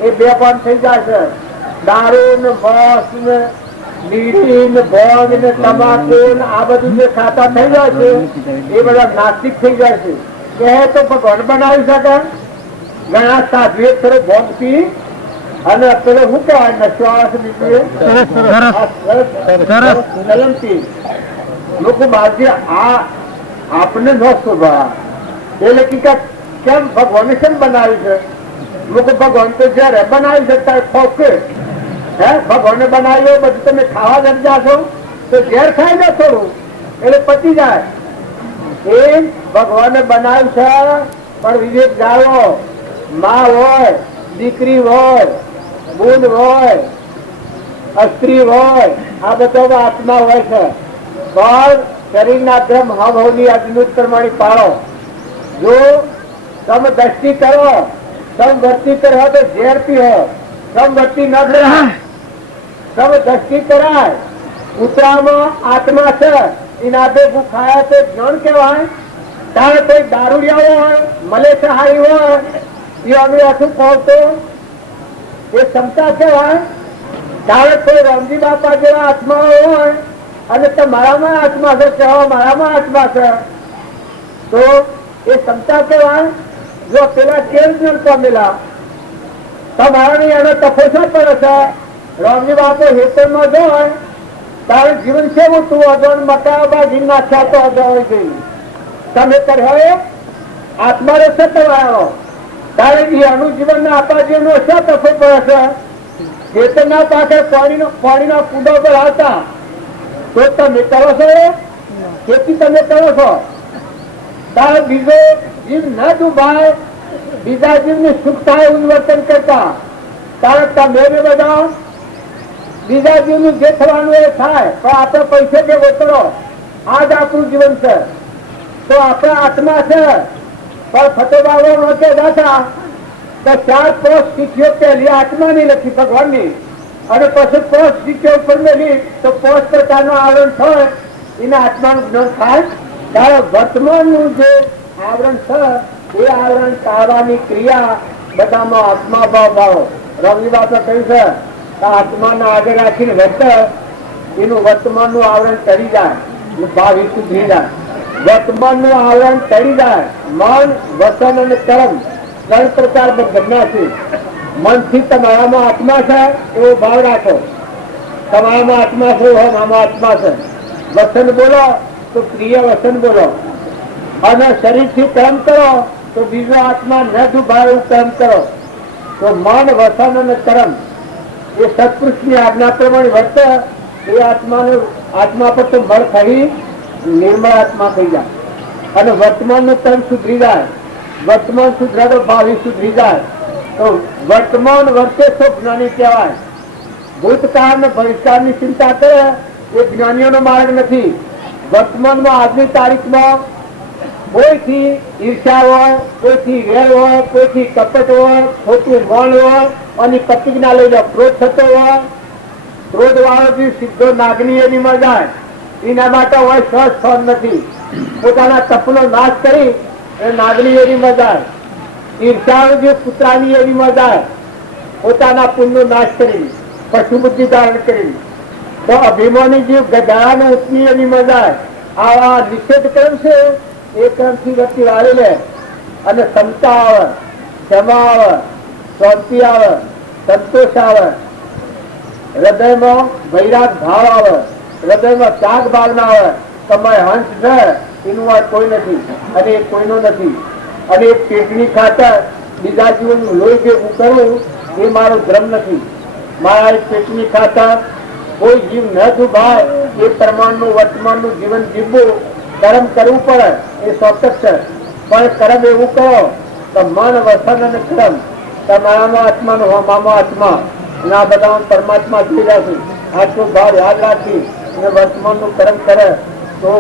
એ બેભાન થઈ જાય છે. દારૂ ને માંસ ને બીડી ને ભોગ ને તમાકુ ને આ બધું જે ખાતા થઈ જાય છે એ બધા નાસ્તિક થઈ જાય છે. કહે તો ભગવાન બનાવી શકે. ઘણા સાધુએ થોડો ભોગ પી અને પેલો શું કહેવાય નશો આવે છે બીજું લોકો બાજુ આપને ન શોભા. એટલે કેમ ભગવાને કેમ બનાવ્યું છે? લોકો ભગવાન તો જયારે બનાવી શકતા ખોકે હે ભગવાને બનાવ્યો બધું તમે ખાવા જઈ જાશો તો ઝેર ખાઈ જાય થોડું એટલે પતી જાય. એ ભગવાને બનાવ્યું છે પણ વિવેક જાળવો. માં હોય, દીકરી હોય, બુન હોય, સ્ત્રી હોય, આ બધા આત્મા હોય છે. પણ શરીરના ધર્મ હવની અગ્નિ પ્રમાણે પાળો. જો સમદ્રષ્ટિ કરો, સમવર્તી કરો તો ઝેર પીઓ, સમવર્તી ન કરાય, સમદ્રષ્ટિ કરાય. કૂતરામાં આત્મા છે, એના ભેગું ખાયા તો જ્ઞાન કહેવાય. તારે કોઈ દારૂડિયા હોય, મલેશહારી હોય, એનું આખું ખોલતો એ ક્ષમતા કહેવાય. તારે કોઈ રામજી બાપા જેવા આત્મા હોય અને મારામાં આત્મા છે, કહેવા મારામાં આત્મા છે, તો એ ક્ષમતા કહેવાય. જો પેલા કેમ જ્ઞાન પામેલા તમારા ની એનો તપસ્યા પડે છે. રામજી બાપુ હેતરમાં જાય તારે જીવન કેવું તું અદોન મકાબા ઘી નાખ્યા તો અદોન ગઈ તમે કર્યો આત્મા રસ્તે તમારો તારે એનું જીવન ના આપવા જેનો શા તફો પડે છે. ચેતનના પાસે પાણીના કુંડા પર આવતા તો તમે કરો છો, ખેતી તમે કરો છો. તારે બીજો જીવ ન ડૂબાય, બીજા જીવને સુખ થાય એવું વર્તન કરતા. તારે તમે બધા બીજા જીવનું જે થવાનું એ થાય, પણ આપણે પૈસે જે વતરો આ જ આપણું જીવન છે. તો આપણા આત્મા છે. પણ ફતોબાવો નોકે દાતા તો 4 શીખ્યો પહેલી આત્માની લખી ભગવાનની, અને પછી 5 શીખ્યો ઉપર મેલી તો 5 પ્રકારનું આવરણ થાય, એના આત્માનું જ્ઞાન થાય. ત્યારે વર્તમાનનું જે આવરણ છે એ આવરણ ટાળવાની ક્રિયા બધામાં આત્મા ભાવ. રવિ બાપે કહ્યું છે આત્માના આગળ રાખીને વર્તન એનું વર્તમાનનું આવરણ ટળી જાય, ભાવ સુધરી જાય. વર્તમાનનું આવરણ ટળી જાય. મન, વચન અને કર્મ 3 પ્રકાર ગણના છે. મનથી તમારામાં આત્મા છે એવો ભાવ રાખો, તમારામાં આત્મા છે એવો મામા આત્મા છે. વચન બોલો તો પ્રિય વચન બોલો, અને શરીરથી કર્મ કરો તો બીજો આત્મા ન દુભાવે એવું કર્મ કરો. તો મન, વચન અને કર્મ એ સત્પુરુષની આજ્ઞા પ્રમાણે વર્તે એ આત્મા પર તો મળ થઈ નિર્મળ આત્મા થઈ જાય, અને વર્તમાનનું કર્મ સુધરી જાય. વર્તમાન સુધરે તો ભાવિ સુધરી જાય. તો વર્તમાન વર્તે તો જ્ઞાની કહેવાય. ભૂતકાળ ને ભવિષ્યકાળની ચિંતા કરે એ જ્ઞાનીઓનો માર્ગ નથી. વર્તમાનમાં આજની તારીખમાં કોઈથી ઈર્ષા હોય, કોઈથી વેર હોય, કોઈથી કપટ હોય, ખોટું મન હોય અને પ્રતિજ્ઞા લઈ લો ક્રોધ થતો હોય. ક્રોધ વાળો જે સીધો નાગની એનીમાં જાય એના માટે હોય સહજ નથી. પોતાના તપનો નાશ કરી એ નાગની એનીમાં જાય. ઈર્ષાઓ જે પુત્રાની એનીમાં જાય, પોતાના પુણ્યનો નાશ કરી પશુ બુદ્ધિ ધારણ કરી. તો અભિમાની જીવ ગધાને ઉઠની એનીમાં જાય. આવા નિષેધ કર્મ છે એ કર્મથી વ્યક્તિ વાળી લે અને ક્ષમતા આવે, ક્ષમા આવે, શાંતિ આવે, સંતોષ આવે, હૃદયમાં વૈરાગ ભાવ આવે, હૃદયમાં ત્યાગ ભાવના આવે. તમારે હંસ છે એનું આ કોઈ નથી અને એ કોઈનો નથી. અને એક પેટની ખાતર બીજા જીવનનું લોહી ભેગું કરવું એ મારો ધર્મ નથી. મારા એક પેટની ખાતર કોઈ જીવ ન દુભાય એ પ્રમાણનું વર્તમાનનું જીવન જીવવું, કર્મ કરવું પડે એ ચોક્કસ છે. પણ કર્મ એવું કરો તો મન, વસન અને કર્મ તમારામાં આત્માનો મામા આત્મા ના બધા પરમાત્મા થઈ જશે. આટલું ભાવ યાદ રાખી અને વર્તમાનનું કર્મ કરે તો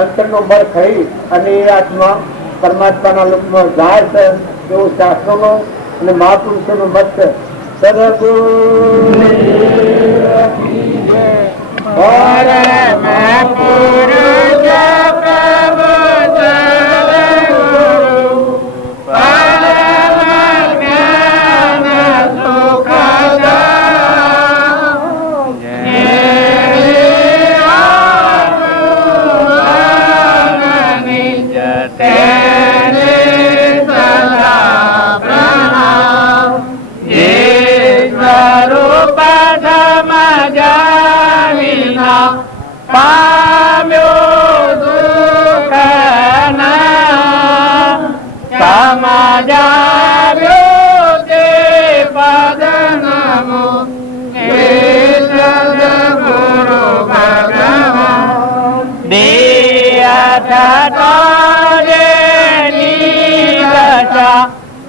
અંતરનો બળ થઈ અને એ આત્મા પરમાત્માના લોકમાં જાય છે. એવું શાસ્ત્રોનો અને મહાપુરુષોનો મત છે.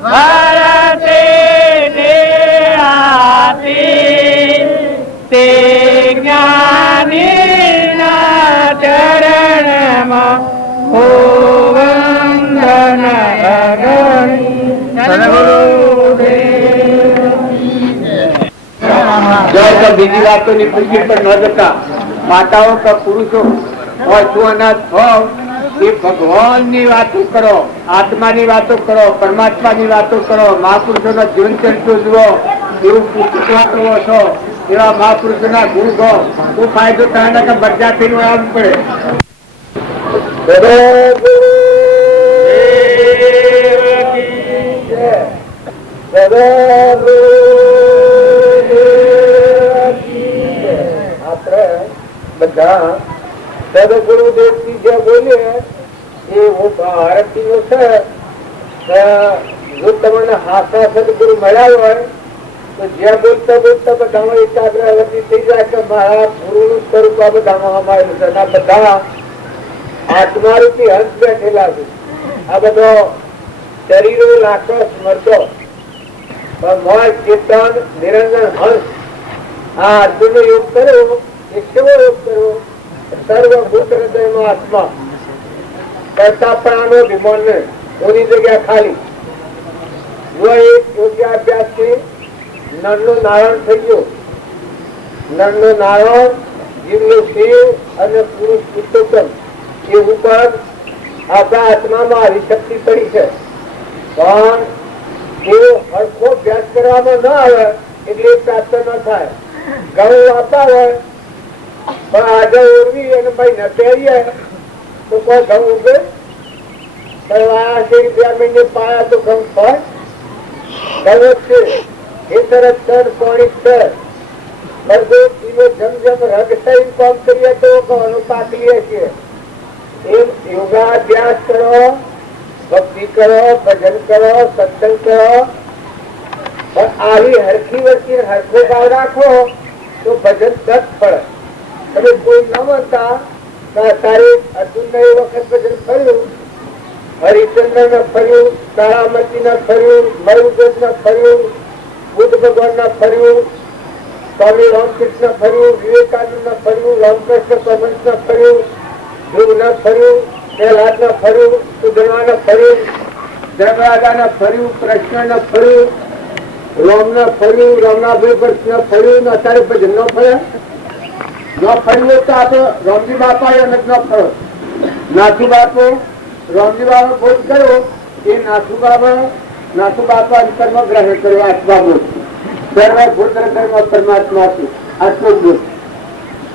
Hare જો તો બીજી વાતોની પૂછી પણ ન જતા માતાઓ કે પુરુષો હોય શું અનાજ થાવ એ ભગવાનની વાતો કરો, આત્માની વાતો કરો, પરમાત્માની વાતો કરો, મહાપુરુષોના જીવન ચરિત્રો જુઓ, એવું પુસ્તકો છો, એવા મહાપુરુષોના ગુણ ગો, શું ફાયદો થાય કે બરજાથી નું આવવું પડે. બધા સદગુરુદેવજી જે બોલે એ હું ભારતી નો છે. જો તમને હાથા સદગુરુ મળ્યા હોય તો જ્યાં બોલતા બોલતા બધામાં એકાગ્રવતી થઈ જાય કે મારા ગુરુ નું સ્વરૂપ આ બધામાં અમારેલું છે. આ બધા આત્મારૂપી હંસ બેઠેલા છે. આ બધો શરીરો લાખો સ્મરતો મોય ચેતન નિરંજન હંસ આ અર્જુન યોગ કર્યો એ કેવો યોગ કર્યો? સર્વભૂત હૃદયમાં આત્મા કરતા પ્રાણો વિમાન ને ઓની જગ્યા ખાલી. જો એક યોગ્યાભ્યાસ થી નરનું નારાયણ થઈ ગયું. નરનું નારાયણ જીવનું શિવ અને પુરુષ પુરુષોત્તમ એ ઉપર આપણા આત્મામાં આવી શક્તિ પડી છે. પણ એ હરખો અભ્યાસ કરવામાં ન આવે એટલે પ્રાપ્ત ન થાય. ઘઉં આપતા હોય પણ આજે ઓરવી અને ભાઈ ન પહેરીએ તો કોઈ ઘઉં ઉગે? 2 મહિને પાયા તો ઘઉં થાય? ઘઉં જ છે એ સરસ સર પોણી સર જમ રગ થઈ કામ કરીએ તો ઘઉં પાક લઈએ છીએ. એમ યોગાભ્યાસ કરો, ભક્તિ કરો, ભજન કરો, સત્સંગ કરો, પણ આવી હરખી વચ્ચે હરખો ભાવ રાખો તો ભજન તક પડે. તમે કોઈ ન માનતા તારે અર્જુન એ વખત ભજન ફર્યું, હરિચંદ્ર ને ફર્યું, તારામતી ને ફર્યું, મયુગજ ને ફર્યું, બુદ્ધ ભગવાન ને ફર્યું, સ્વામી રામકૃષ્ણ ને ફર્યું, વિવેકાનંદ ને ફર્યું, રામકૃષ્ણ પરમહંસ ને ફર્યું, ધ્રુવ ને ફર્યું, પ્રહલાદ ને ફર્યું, સુધર્મા ને ફર્યું, ધર્મરાજા ને ફર્યું, કૃષ્ણ ને ફર્યું, રામ ને ફર્યું, રામનાભાઈ ભટ્ટ ને ફર્યું, અત્યારે ભજન ન ફર્યા? ન ફર્યું તો આ તો રામજી બાપા ન ફર્યો. નાથુ બાપો રામજી બાપા બોધ કર્યો એ નાથુ બાપા અંતરમાં ગ્રહણ કર્યો. આત્મા બોધ સર્વભૂત હૃદયમાં પરમાત્મા છે. આત્મબોધ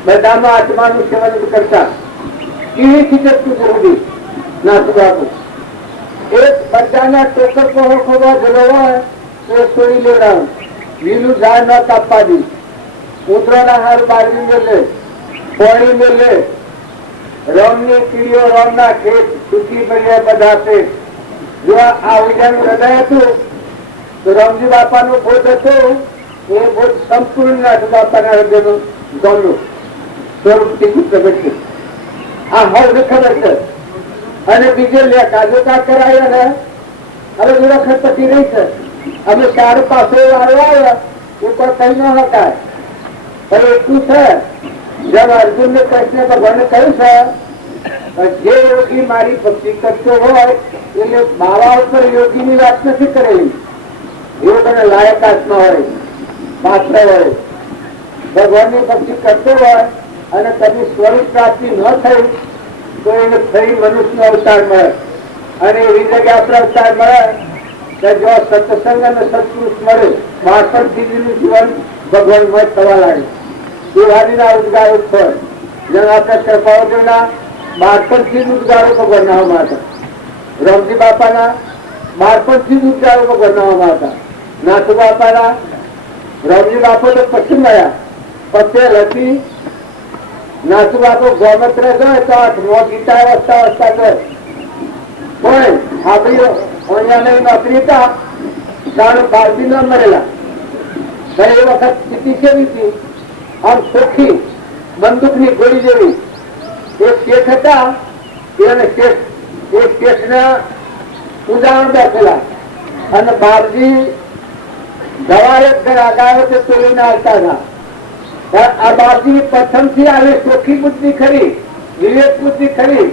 બધામાં આત્માનું સેવન કરતા કેવી ખીચતું જરૂરી નાથુ બાપુ. એક બધાના ટોકર ખોવા જલો હોય તો સોઈ લેવડાવું, લીલું ઝાડ ન કાપવા દી, ઉતરાના હાર બારવી મેલે, પાણી મેલે, રમની કીડીઓ રમના ખેત સુખી ભર્યા બધા છે. જો આ વિજાનું હૃદય હતું તો રામજી બાપાનો બોધ હતો એ બોધ સંપૂર્ણ નાથ બાપાના હૃદયનું ગમનું સ્વરૂપથી પ્રગટ છે. આ હવે ખબર છે. અને બીજે કાજોકા કરાયો ને હવે જો વખત પછી રહી છે. અમે સારું પાસે વાળો આવ્યા ઉપર કઈ ન હકાય. પણ એટલું છે જેમ અર્જુન ને કૃષ્ણ ભગવાને કહ્યું છે જે યોગી મારી ભક્તિ કરતો હોય એટલે બાવા ઉપર યોગી ની વાત નથી કરેલી. યોગ અને લાયક આત્મા હોય, પાત્ર હોય, ભગવાન ની ભક્તિ કરતો હોય અને તેની સ્વરૂપ પ્રાપ્તિ ન થઈ તો એને ફરી મનુષ્ય અવતાર મળે. અને એવી જગ્યા આપણે અવતાર મળે કે જો સત્સંગ અને સત્પુરુષ મળે બાળપણથી જીવન ભગવાનમય થવા લાગે. એ વાદીના ઉદ્ગારો છે. જેમ આપણે કૃપાઓના બાળપણથી ઉદ્ગારો ભગવાન નામમાં હતા, રામજી બાપાના બાળપણથી ઉદ્ગારો ભગવાન નામમાં હતા, નાથુ બાપાના રામજી બાપો તો પછી મળ્યા પટેલ હતી. નાથુ બાપો ગોમત્ર ગયો તો ગીતા વસ્તા વસ્તા ગયો પણ આપણી અહીંયા નોકરી હતા કારણ બાળજી ન મળેલા. એ વખત સ્થિતિ કેવી હતી? આમ ચોખ્ખી બંદૂકની ગોળી જેવી. એક શેઠ હતા એને શેઠ ના ઉદાહરણ બેઠેલા અને બાળજી દવા એક ઘર આગાયો તે તોડીને આવતા હતા. આ બાળજી પ્રથમ થી આવે ચોખ્ખી બુદ્ધિ ખરી, વિવેક બુદ્ધિ ખરી.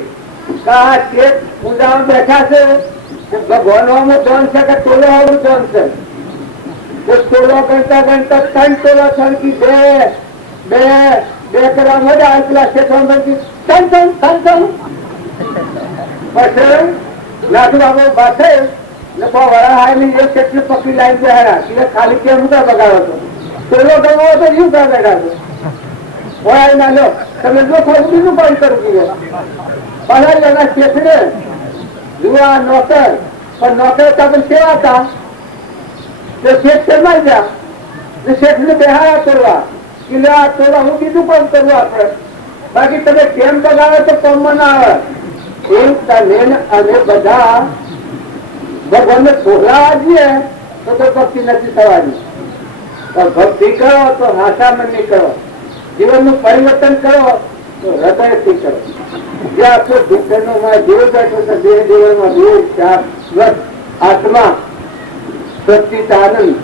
આ શેઠ ઉદાહરણ બેઠા છે ભગવાન ધન છે કે ટોલવાનું ધન છે. તો ટોલો ગણતા ગણતા 3 ટોલા છણકી બે કરવા મજા આવી પેલા શેઠવાણથી ત્રણ પછી નાથુ બાબુ બાસે ને બહુ વડા હારી એક શેઠને પકડી લાવી બેહાડા એટલે ખાલી કેમ મુકા બગાડો હતો ટોલો ગણવો તો શું કા બેઠા છો ઓય ના લો તમે જો કોઈ બીજું કોઈ કરું કીધું પલા જણા શેઠને જુવા નોકર પણ નોકર તમે કેવા હતા તો શેઠ શરમાઈ ગયા શેઠને બેહાડા કરવા કે આ તોડા હું બીજું પણ કરવું આપણે બાકી તમે કેમ બગાડો તો કોમમાં ના આવે એમ તમે અને બધા ભગવાનને બોલાવા જઈએ તો ભક્તિ નથી થવાની ભક્તિ કરો તો હાસામાં નહીં કરો જીવનનું પરિવર્તન કરો તો હૃદયથી કરો જે આપણો દુઃખમાં જીવ બેઠો છે બે જીવનમાં આત્મા સચ્ચિદાનંદ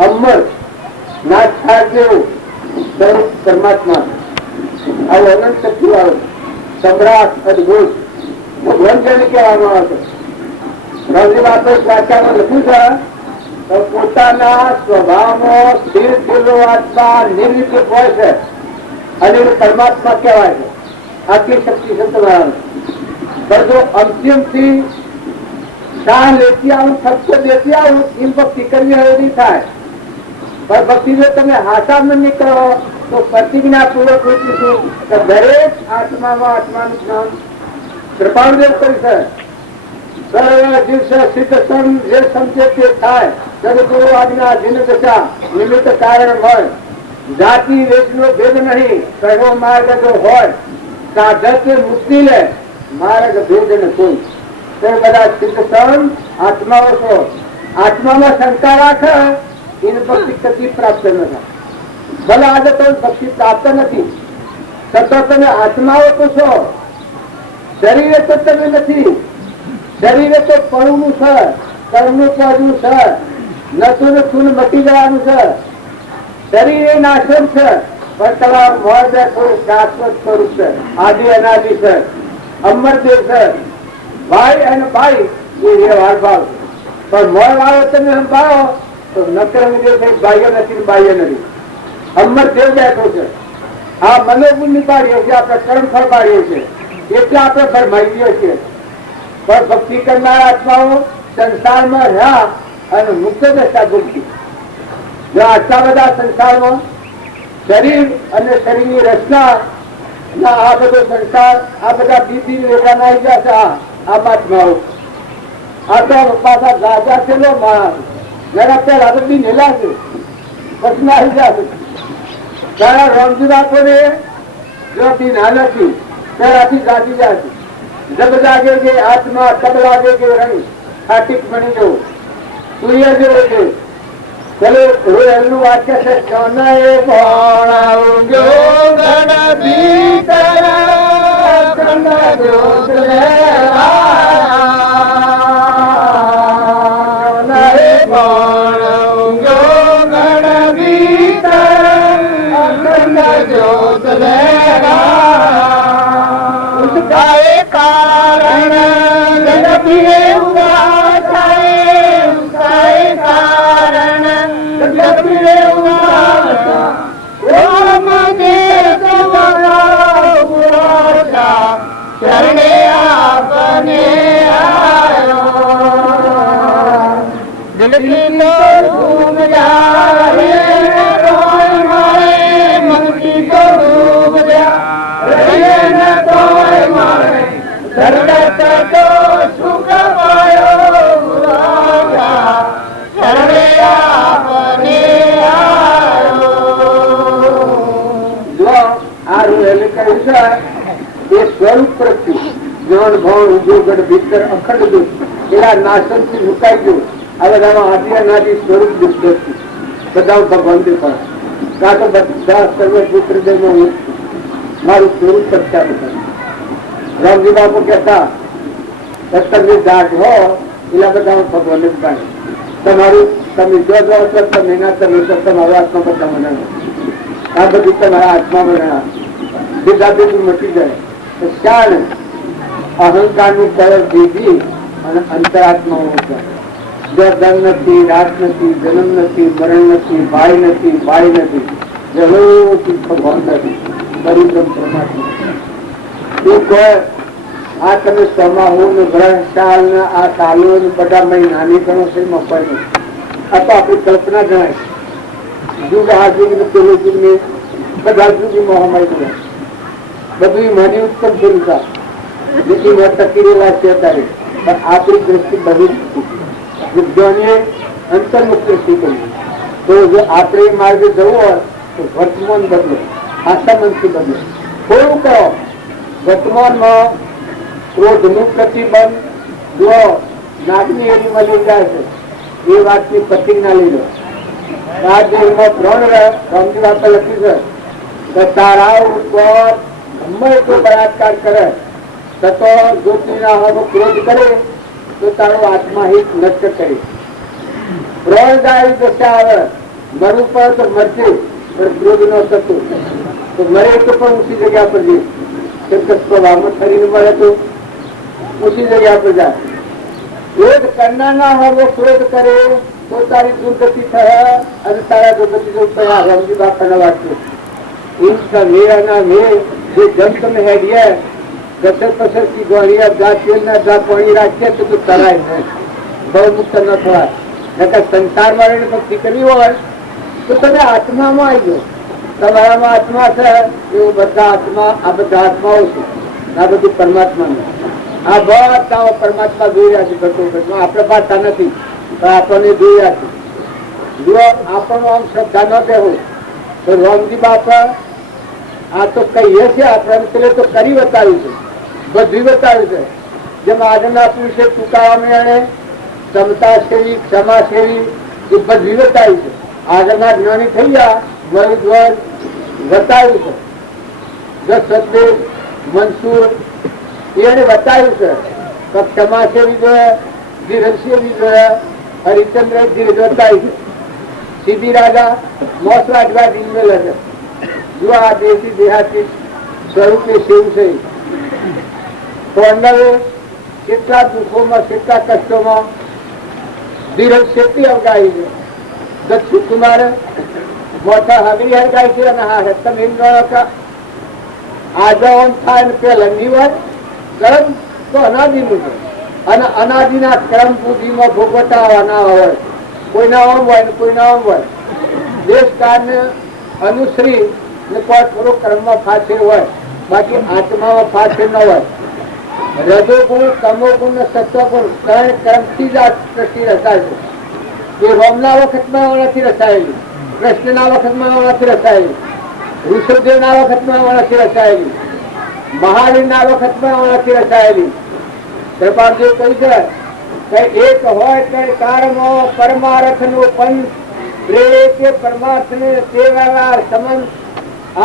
અમર નાશ થાય જેવું સ્વરૂપ પરમાત્મા આવું અનંત શક્તિ વાળું સમ્રાટ અદભુત ભગવાન જેને કહેવામાં આવે છે રવજી બાપે વાંચવામાં લખ્યું છે તો પોતાના સ્વભાવમાં સ્થિર થયેલો આત્મા નિર્વિકલ્પ હોય છે અને પરમાત્મા કહેવાય છે આટલી શક્તિ છે તમારા પણ જો અંતિમથી શાહ લેતી આવું ફક્ત લેતી આવું એમ ભક્તિ કરવી હવે નહીં થાય પણ ભક્તિ જો તમે હાસામાં નહીં કરો તો પ્રતિજ્ઞા પૂર્વક પૂછીશું કે દરેક આત્મામાં આત્માનું જ્ઞાન કૃપાળુદેવ કરી છે સર્વ દિવસે સિદ્ધ સમ જે સમજે તે થાય સદગુરુ આજ્ઞા દિન દશા નિમિત્ત કારણ હોય જાતિ વેદનો ભેદ નહીં કયો માર્ગ જો હોય સાધક મુક્તિ લે માર્ગ ભેદ ન કોઈ તે બધા સિદ્ધ સમ આત્માઓ છો આત્મામાં શંકા રાખે એને ભક્તિ કદી પ્રાપ્ત ન થાય ભલે આજે તો ભક્તિ પ્રાપ્ત નથી છતાં તમે આત્માઓ તો છો શરીરે તો તમે નથી શરીરે તો પડવું છે કર્મનું પડવું છે નતું ને ખૂન મટી જવાનું છે શરીર એ નાશન છે પણ તમારું મોર થોડું શાશ્વત સ્વરૂપ છે આદિ અનાદિ છે અમરદેવ છે ભાઈ અને ભાઈ એ વ્યવહાર ભાવ પણ મોર વાળો તમે સંભાળો તો નકર બાહ્ય નથી બાહ્ય નથી અમરદેવ બેઠો છે આ મનોગુણ નીકાળીએ છીએ આપણે કર્મફળ પાડીએ છીએ એટલે આપણે ફરમાઈએ છીએ પણ ભક્તિ કરનારા આત્માઓ સંસારમાં રહ્યા અને મુક્ત દશા ભૂલતી જો આટલા બધા સંસારમાં શરીર અને શરીરની રચના આ બધો સંસાર આ બધા બીજી વેગાના આવી ગયા છે આ મહાત્માઓ આ તો પાછા રાજા છેલ્લો માણસ જરા પેલા તો બી નેલા છે પછી આવી જશે તારા રામજી બાપોને જો બી ના નથી त्याराથી જાગી જશે જબ જાગે કે આત્મા તબ લાગે કે રંગ ખાટીક બની જવું સૂર્ય જેવો છે ચલો રોયલનું વાક્ય છે કનએ ભણાવજો ગણ ભીતર કન જ્યોત કનએ ભણાવજો ગણ ભીતર કન જ્યોત कारण जगत कारण जगत शरणे आपने आयो दिल की तो घूम जाए रोए मारे मन की तो डूब जा रहे न तो मारे दर्द तो सुख पायो शरणे आपने आयो जो आ रोएले कहू छे એ સ્વરૂપ પ્રત્યે જ્ઞાન ભાવ ઉદ્યોગ ભીતર અખંડ દુઃખ એના નાશનથી મુકાઈ ગયું આ બધામાં આદિ અનાદિ સ્વરૂપ દુઃખ દર્શી બધા ભગવાન દેખાય કાં તો બધા સર્વ પુત્રદેવમાં હું મારું સ્વરૂપ પ્રત્યાનું કરે રામજી બાપુ કહેતા સત્તરની દાટ હો એલા બધા ભગવાન જ પાડે તમારું તમે જો છો તમે એના તમે તો તમારો આત્મા બધા બનાવો આ બધું તમારા આત્મા બનાવો બીજા બીજું મટી જાય અહંકાર નું કલર દીધી અને અંતરાત્મા જો ધન નથી, રાત નથી, જન્મ નથી, મરણ નથી, ભાઈ નથી, ભાઈ નથી, જરૂરથી ભગવાન નથી, પરિબ્રહ્મ પરમાત્મા. તું કહે આ તમે સમાહુ ને ગ્રહ સાલ ને આ સાલો ને બધા મહિનાની ગણો છે, મફાઈ નથી. આ તો આપણી કલ્પના જણાય. યુગ આ યુગ ને પેલું યુગ ને બધા યુગી મહામારી બધા બધું માની ઉત્પન્ન થયું હતા, જેથી મેં ટકી રહેલા છે અત્યારે. પણ આપણી દ્રષ્ટિ બધી વિજ્ઞાનીએ અંતર્મુખ દ્રષ્ટિ કરી. તો જો આપણે માર્ગે જવું હોય તો વર્તમાન બદલો, આશામનથી બદલો. થોડું કહો વર્તમાનમાં ક્રોધનું પ્રતિબંધ જો નાગની એરીમાં લઈ જાય છે એ વાતની પ્રતિજ્ઞા લઈ લો. આ દેહમાં પ્રણ રામજી બાપા લખ્યું છે કે તારા ઉપર ગમે તો બળાત્કાર કરે તો જ્યોતિના હોવાનો ક્રોધ કરે તો તારો આત્મા હિત નષ્ટ કરે. પ્રાણદાયી દશા આવે, મરવું પડે તો મરશે પણ ક્રોધ ન થતું, તો મરે તો પણ ઉસી જગ્યા પર જઈશ. સ્વભાવમાં શરીર મળે તો ઉસી જગ્યા પર જાય. ક્રોધ કરનારના હોવો ક્રોધ કરે તો તારી દુર્ગતિ થયા અને તારા દુર્ગતિ જો થયા. રામજી બાપાના વાક્યો ઇનકા મેરાના મેં જે જમ તમે હેડિયા ગસર પસર કી ગોળિયા ગા તેલ ના ગા પાણી રાખીએ તો તરાય નહીં, બહુ મુક્ત ન થવાય. નકર સંસારમાં રહીને ભક્તિ કરવી હોય તો તમે આત્મામાં આવી જાઓ. તમારામાં આત્મા છે એવું બધા આત્મા, આ બધા આત્માઓ છે, આ બધું પરમાત્માનું. આ બધા પરમાત્મા જોઈ રહ્યા છે ઘટોઘટમાં. આપણે પાડતા નથી પણ આપણને જોઈ રહ્યા છે. જો આપણને આમ શ્રદ્ધા ન દેવો તો રામજી બાપા આ તો કહીએ છે આપણે પેલે તો કરી બતાવ્યું છે, બધું બતાવ્યું છે. જેમ આગળના પુરુષે ટૂંકાવામાં એને ક્ષમતા સેવી, ક્ષમા સેવી એ બધું બતાવ્યું છે. આગળના જ્ઞાની થઈ ગયા મરુદ્વર બતાવ્યું છે. જો સદદેવ મનસુર એને બતાવ્યું છે તો ક્ષમા સેવી જોઈએ, ધીરજ સેવી જોઈએ. હરિચંદ્ર ધીરજ બતાવી છે. સીધી રાજા મોસ રાજવા દિલમેલ છે. જો આ દેશી દેહાતી સ્વરૂપે સેવું છે. પાંડવે કેટલા દુઃખોમાં, કેટલા કષ્ટોમાં ધીરજ શેતી અવગાવી છે. દક્ષિણ કુમારે મોટા હગરી હરગાઈ છે અને હા તમે એમ ગણો કે આજાવન થાય ને પેલા નિવાય કર્મ તો અનાદિનું છે અને અનાદિના ક્રમ બુદ્ધિમાં ભોગવટાવાના હોય. કોઈના ઓમ હોય ને કોઈના ઓમ હોય. દેશ કાળને અનુસરી ને કોઈ થોડો કર્મમાં ફાછે હોય, બાકી આત્મામાં ફાછે ન હોય. રજોગુણ, તમોગુણ ને સત્વગુણ ત્રણ કર્મથી જ આ સૃષ્ટિ રચાય છે. એ રોમના વખતમાં નથી રચાયેલી, કૃષ્ણના વખતમાં નથી રચાયેલી, ઋષભદેવના વખતમાં નથી રચાયેલી, મહાવીરના વખતમાં નથી રચાયેલી. કૃપાળજી કહ્યું છે કે એક હોય તે કાળમાં પરમાર્થનું પંચ પ્રેકે પરમાર્થને સેવાના સંબંધ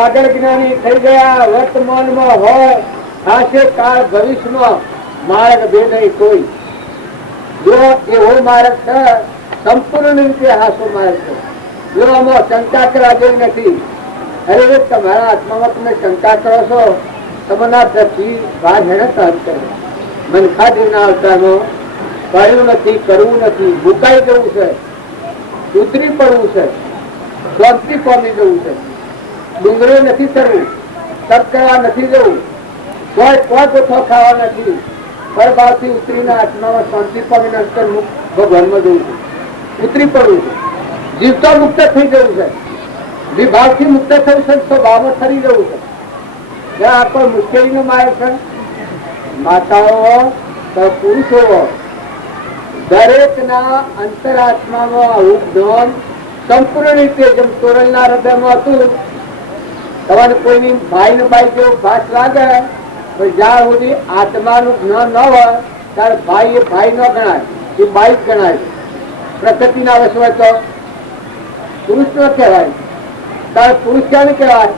આગળ જ્ઞાની થઈ ગયા. વર્તમાનમાં હોય હાશે કાળ ભવિષ્યમાં માર્ગ બે નહીં કોઈ. જો એવો માર્ગ છે સંપૂર્ણ રીતે હાસો માર્ગ છે. જો આમાં શંકા કરવા જેવી નથી. અરે તમારા આત્મામાં તમે શંકા કરો છો, તમારા પ્રતિ વાત હેને સહન કરે. મનખાદીના અવતારમાં કર્યું નથી, કરવું નથી, મુકાઈ જવું છે, ઉતરી પડવું છે, શાંતિ પામી જવું છે. ડુંગરે નથી ચડવું, તપ કરવા નથી જવું, કોઈ ગોઠો ખાવા નથી. પરભાવથી ઉતરીને આત્મામાં શાંતિ પામીને અંતર્મુખ ભગવાનમાં જવું છે, ઉતરી પડવું છે, જીવતા મુક્ત થઈ જવું છે, વિભાવથી મુક્ત થયું છે, સ્વભાવમાં ફરી જવું છે. આ કોઈ મુશ્કેલીનો માર્ગ છે. માતાઓ તો પુરુષો દરેકના અંતરાત્મામાં આવું જ્ઞાન સંપૂર્ણ રીતે જેમ તોરલના હૃદયમાં હતું. તમારે કોઈની ભાઈ ને ભાઈ જેવો ભાસ લાગે પણ જ્યાં સુધી આત્માનું જ્ઞાન ન હોય ત્યારે ભાઈ એ ભાઈ ન ગણાય, એ બાઈ જ ગણાય. પ્રકૃતિના વશ હોય તો પુરુષ ન કહેવાય, ત્યારે પુરુષ ક્યાં કહેવાય?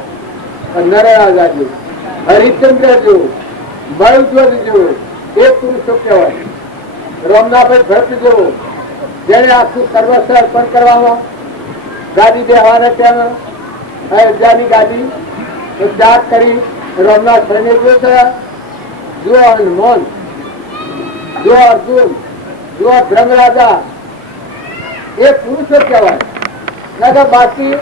નરરાજા જેવું, હરિચંદ્ર જેવું, મરુદ્વજ જેવું એ પુરુષો કહેવાય. રામનાભાઈ ભટ્ટ જેવો જેને આખું સર્વસ્વ અર્પણ કરવામાં ગાદી બેહવાના ત્યાં અયોધ્યાની ગાદી ત્યાગ કરી રામના શરણે ગયો છે. જો હનુમાન, જો અર્જુન, જો ધર્મરાજા એ પુરુષો કહેવાય. ના બાકી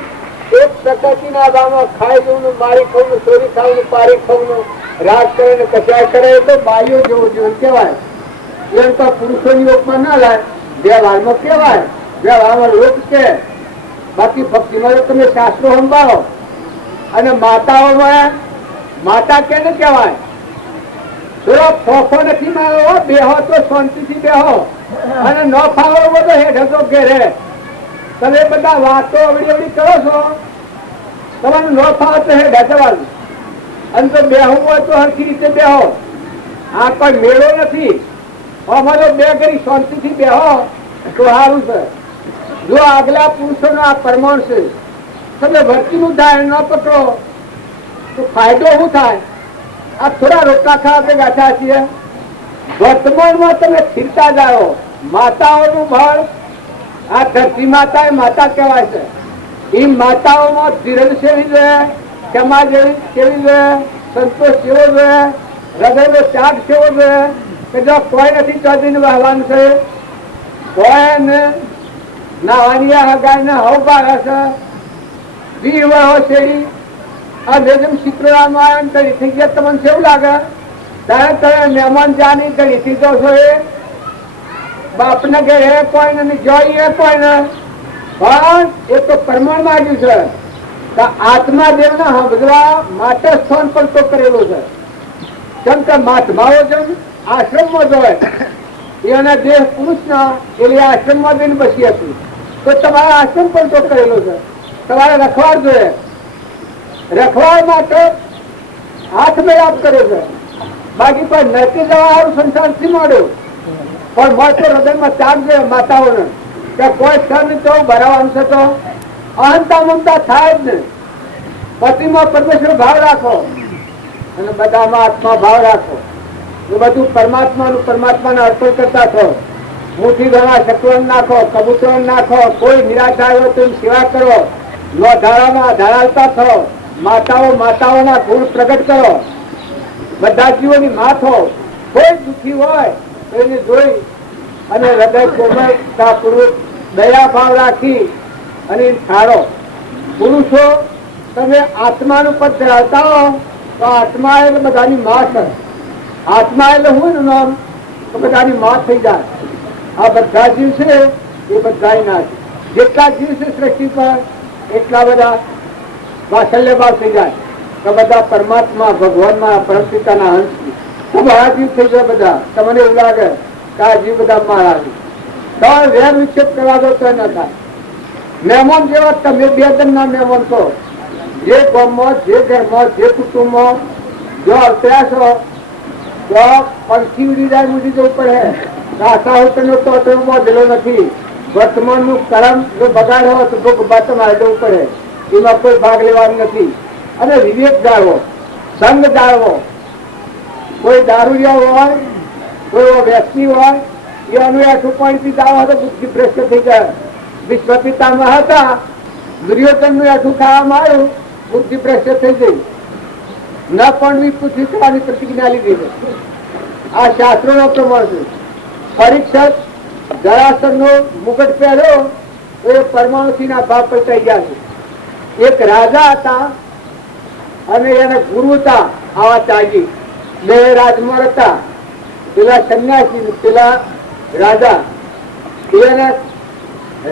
એક પ્રકૃતિના ભાવમાં ખાઈ જવું, મારી ખાવું, ચોરી ખાવું, પારી ખાવું, રાગ કરે ને કચાય કરે તો બાઈઓ જેવું જેવું કહેવાય. એમ તો પુરુષોની લોકમાં ના લાય, વ્યવહારમાં કહેવાય, વ્યવહારમાં લોક છે. બાકી ભક્તિમાં તો તમે શાસ્ત્રો સંભાળો. અને માતાઓમાં માતા કેને કહેવાય? થોડો ફોફો નથી મારો, બેહો તો શાંતિથી બેહો, અને ન ફાવો બધો હેઠ તો ઘેરે. તમે બધા વાતો અવડી અવડી કરો છો, તમારે ન ફાવે તો હેઠ જવાનું, અને તો બેહવું હોય તો હરખી રીતે બેહો. આ કોઈ મેળો નથી. અમારો બે ઘડી શાંતિથી બેહો તો સારું છે. જો આગલા પુરુષોનો આ પરમાણ છે, તમે ભરતીનું થાય ન પકડો તો ફાયદો શું થાય? આ થોડા રોટલા ખાવા આપણે ગાંઠા છીએ. વર્તમાનમાં તમે સ્થિરતા જાઓ. માતાઓનું બળ, આ ધરતી માતા એ માતા કહેવાય છે. એ માતાઓમાં ધીરજ સેવી રહે, ક્ષમા જેવી કેવી રહે, સંતોષ કેવો રહે, હૃદયનો ત્યાગ કેવો રહે કે જો કોઈ નથી ચોધીને વહવાનું છે, કોઈને નાવાની હગાઈને હવ પાડે છે, વી વહો શેરી આ જેમ શીતળામાં ઘડી થઈ ગયા. તમને કેવું લાગે? ત્યારે તમે મહેમાન જાની ઘડી થઈ જાવ છો. એ બાપને ઘરે કોઈ ને જોઈએ કોઈ ને, પણ એ તો પ્રમાણ માંગ્યું છે કે આત્મા દેવને સમજવા માટે સ્થાન પણ તો કરેલું છે. કેમ કે મહાત્માઓ જેમ આશ્રમમાં જોય એના દેહ પુરુષના એટલે આશ્રમમાં જઈને બસી હતી, તો તમારા આશ્રમ પણ તો કરેલો છે. તમારે રખવાડ જોઈએ, રખવાડ માટે હાથ મેળાપ કરે છે. બાકી કોઈ નરકી જવાનું સંસારથી મળ્યો, પણ મળતો હૃદયમાં ત્યાગ જોઈએ માતાઓને કે કોઈ સ્થળ તો ભરાવાનું છે. તો અહંતા મમતા થાય જ નહીં. પતિમાં પરમેશ્વર ભાવ રાખો અને બધામાં આત્મા ભાવ રાખો. એ બધું પરમાત્માને અર્પણ કરતા થો. મુઠ્ઠી ઘણા શકવન નાખો, કબૂતર નાખો, કોઈ નિરાશા આવ્યો તો સેવા કરો. ધારામાં ધારાલતા થો. માતાઓના ગુણ પ્રગટ કરો. બધા જીવોની માં થો. કોઈ દુઃખી હોય એને જોઈ અને હૃદય કોમળતાપૂર્વક દયા ભાવ રાખી અને છાડો. પુરુષો તમે આત્માનું પદ ધરાવતા હો તો આત્મા એટલે બધાની માં છે. આત્મા એટલે હું ને નામ તો બધાની માં થઈ જાય. આ બધા જીવ છે એ બધા ના છે. જેટલા જીવ છે સૃષ્ટિ પર એટલા બધા વાત્સલ્ય ભાવ થઈ જાય કે બધા પરમાત્મા ભગવાનમાં પરમ પિતાના અંશ તો બહાર જીવ થઈ જાય બધા. તમને એવું લાગે કે આ જીવ બધા મારા છે, તો વેર વિક્ષેપ કરવા દો તો ન થાય. મહેમાન જેવા તમે બે જણના મહેમાન છો. જે ગામમાં, જે ઘરમાં, જે કુટુંબમાં જો અવતર્યા છો તો પંખી ઉડી જાય ઉડી જવું પડે. રાસાહોતનો તો બાંધેલો નથી. વર્તમાનનું કર્મ જો બગાડ્યો તો તમારે જવું પડે. એમાં કોઈ ભાગ લેવાનું નથી. અને વિવેક જાળવો, સંગ જાળવો. કોઈ દારૂડિયા હોય, કોઈ વ્યક્તિ હોય, એનું આઠું પાણી પીતા હોય તો બુદ્ધિ ભ્રષ્ટ થઈ જાય. વિશ્વ પિતામાં હતા, દુર્યોધનનું આઠું ખાવામાં આવ્યું, બુદ્ધિ ભ્રષ્ટ થઈ ગઈ. ન પણ પૃથ્વી થવાની પ્રતિજ્ઞા લીધી. આ શાસ્ત્રોનો પ્રમાણ છે. પરીક્ષક જરાસંધનો મુગટ પહેર્યો તો એ પરમાણુથી ના ભાગ પચાઈ ગયા છે. એક રાજા હતા અને એના ગુરુ હતા આવા ત્યાગી. બે રાજમાં હતા, પેલા સંન્યાસી પેલા રાજા. એના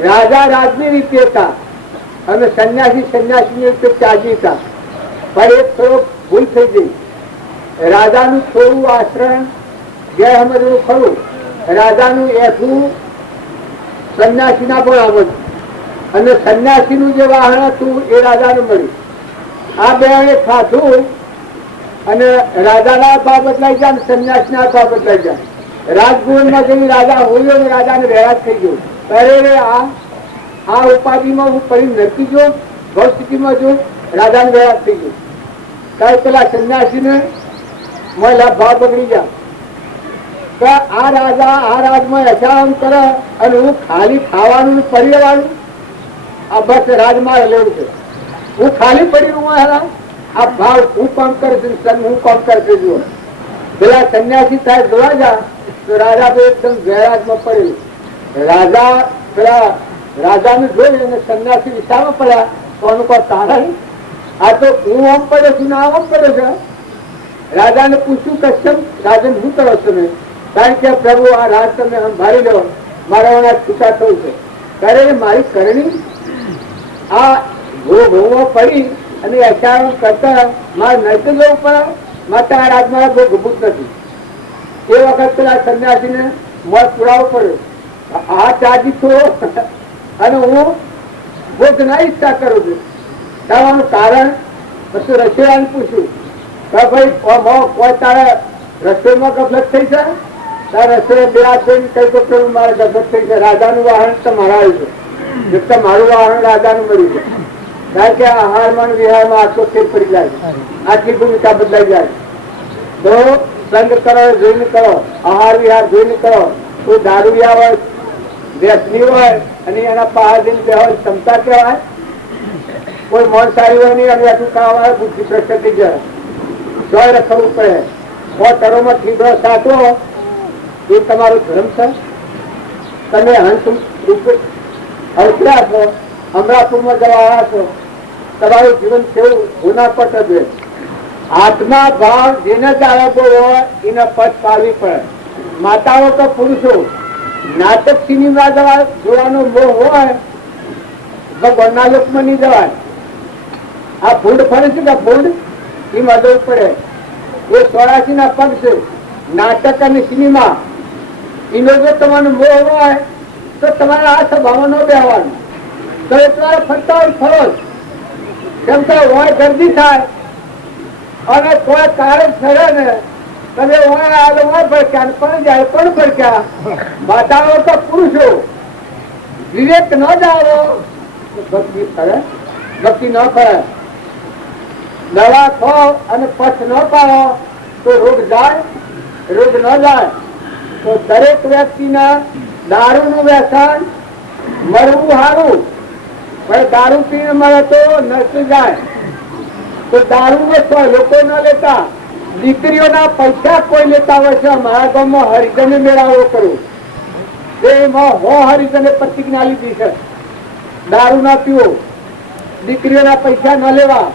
રાજા રાજની રીતે હતા અને સંન્યાસી સંન્યાસી રીતે ત્યાગી હતા. પણ એક થોડો ભૂલ થઈ ગઈ. રાજાનું થોડું આચરણ ગેરસમજવું ખરું. રાજાનું એઠું સંન્યાસીના પણ આવડતું અને સંન્યાસીનું જે વાહન હતું એ રાજાને મળ્યું. આ બે ખાધું અને રાજાના ભાવ બદલાઈ ગયા અને સંન્યાસીના ભાવ બદલાઈ ગયા. રાજભવનમાં જેવી રાજા હોય ને રાજાને વહેરાજ થઈ ગયો. અરે આ ઉપાધિમાં હું પડી નરકી જો ભવ સ્થિતિમાં જો રાજાને વહેરાજ થઈ ગયો. ત્યારે પેલા સંન્યાસીને મળેલા ભાવ બગડી ગયા કે આ રાજા આ રાજમાં યશામ કરે અને હું ખાલી ખાવાનું પડી રહેવાનું. આ બસ રાજમાં લેવું છે. હું ખાલી પડી રહું આ ભાવ હું કામ કરે છે, હું કામ કરે છે. જુઓ પેલા સંન્યાસી સાહેબ જોવા જા તો રાજા તો એકદમ ગેરરાજમાં પડેલું. રાજા પેલા રાજાને જોઈ અને સન્યાસી વિચારવા પડ્યા તો આનું કોઈ કારણ આ તો હું આમ પડ્યો છું ને આમ પડ્યો છે. રાજાને પૂછ્યું કશ્યપ રાજન શું કરો છો ને? કારણ કે પ્રભુ આ રાજ તમે સંભાળી લો, મારા છૂટા થયું છે. ત્યારે મારી કરણી આ ભોગવવા પડી અને અચારણ કરતા મારે નડતું જવું પડે, માટે આ રાજ મારા બહુ ગભૂત નથી. એ વખત પેલા સંન્યાસીને મત પુરાવો પડ્યો, આ ચાજી છો અને હું ભોગ ના ઈચ્છા કરું છું. થવાનું કારણ પછી રસોઈયાને પૂછ્યું કે ભાઈ કોઈ તારા રસોઈમાં ગફલત થઈ છે? તારા રસોઈ બે હાથ જોઈને કઈ તો પ્રભુ મારે ગફલત થઈ છે. રાજાનું વાહન તમારા આવ્યું છે, તમારું વાહન રાજાનું મળ્યું છે. કારણ કે આહારમાં વિહારમાં આખો ફેર પડી જાય, આખી ભૂમિકા બદલાઈ જાય. તો સંગ કરો, જોઈને કરો, આહાર વિહાર જોઈને કરો. કોઈ દારૂડિયા હોય, વ્યસની હોય અને એના પહાડ બેવાની ક્ષમતા કહેવાય. કોઈ મોણસારી હોય નહીં અને આટલું ખાવા બુદ્ધિ ભ્રષ્ટ થઈ જાય. ચોય રખડવું પડે. 100 ટરોમાં ઠીકડો સાચો એ તમારો ધર્મ છે. તમે હંસ અવતર્યા છો, અમરાપુરમાં જવા આવ્યા છો, તમારું જીવન કેવું ગુના પટ જ આત્મા ભાવ જેને જાળવવો હોય એને પદ પાડવી પડે. માતાઓ તો પુરુષો નાટક સિનેમા જોવાનો મોહ હોય ભગવાનના લોકમાં નહીં જવાય. આ ભૂંડ ફરે છે કે ભૂંડ એ મદદ પડે. એ 84 ના પગ છે. નાટક અને સિનેમા એનો જો તમારો મોહ હોય તો તમારે આ સભામાં ન બેહવાનું. તો એ તમારે ફરતા હોય ફરો જ. કેમ કે હોય ગરદી થાય અને કોઈ કારણ ફરે ને તમે ભડક્યા પણ જાય પણ ભડક્યા. માતાઓ તો પુરુષો વિવેક ન જાળવો ભક્તિ ફરે, ભક્તિ ન ફરે. દવા ખાઓ અને પછ ન પાડો તો રોગ જાય, રોગ ન જાય. તો દરેક વ્યક્તિના દારૂનું વ્યસન મરવું સારું, પણ દારૂ પીને મળે તો નરસી જાય. તો દારૂ વેચવા લોકો ન લેતા, દીકરીઓના પૈસા કોઈ લેતા હોય છે. મારા ગામમાં હરિજને મેળાવો કરું, એમાં હરિજને પ્રતિજ્ઞા લીધી છે દારૂ ના પીવો, દીકરીઓના પૈસા ન લેવા,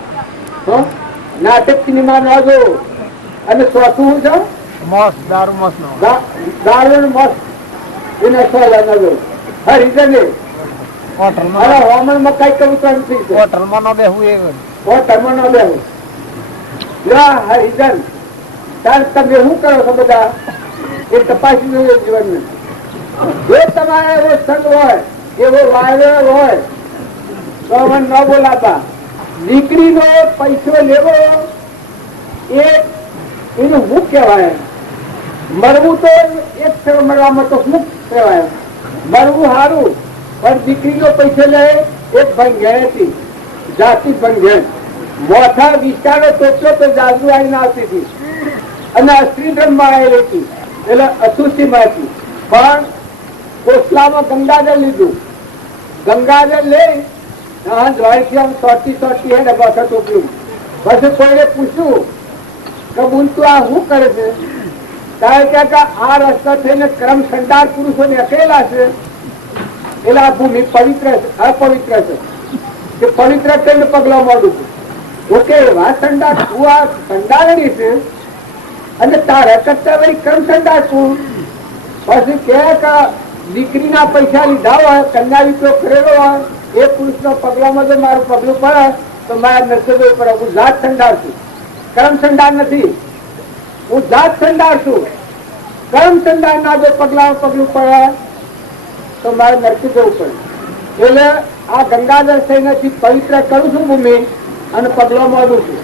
નાટક સિનેમા ન જો. અને ચોથું છે દારૂ મસ્ત એને ન જો હરિજને. હોમણ માં કઈ કરવું તો નથી, હોટલમાં ન બેહવું, હોટલમાં ન બેહવું. હરિજન ત્યારે તમે શું કરો છો બધા એ તપાસી લો જીવન. જો તમારે એવો સંગ હોય, એવો વાયર હોય તો અમે ન બોલાતા. દીકરીનો પૈસો લેવો એનું મુખ કહેવાય. મરવું તો એક મળવામાં તો મુખ કહેવાય. મરવું સારું, પણ દીકરીનો પૈસો લે એક ભંગેણ હતી, જાતિ ભંગેણ. મોઠા વિસ્તારો ટોટલો તો જાદુ આવીને આવતી હતી અને અસ્ત્રી બ્રહ્મા આવેલી હતી, એટલે અશુદ્ધિમાં હતી. પણ કોસલામાં ગંગાજળ લીધું. ગંગાજળ લઈ સોટી હે ને બસ ટોપલું. પછી કોઈને પૂછ્યું કે બુન તું આ શું કરે છે? કારણ કે આ રસ્તા થઈને ક્રમ સંડાર પુરુષોને અકેલા છે, એટલે આ ભૂમિ પવિત્ર છે, અપવિત્ર છે. કે પવિત્ર થઈને પગલા મોડું છું. ઓકે, વાત સંડાસ તું આ સંડારણી છે અને તારે કરતા વળી ક્રમ સંડાસ છું. પછી કે દીકરીના પૈસા લીધા હોય, કન્યા વિત્રો કરેલો હોય, એ પુરુષનો પગલામાં જો મારું પગલું પડે તો મારા નરસોઈ પડે. હું જાત સંડાર છું, કર્મ સંડાર નથી. હું જાત સંડાર છું. કર્મ સંડાર ના જો પગલામાં પગલું પડે તો મારે નરસી જવું પડે. એટલે આ ગંગાજળ થઈને પવિત્ર કરું છું ભૂમિ અને પગલો મોડું છું.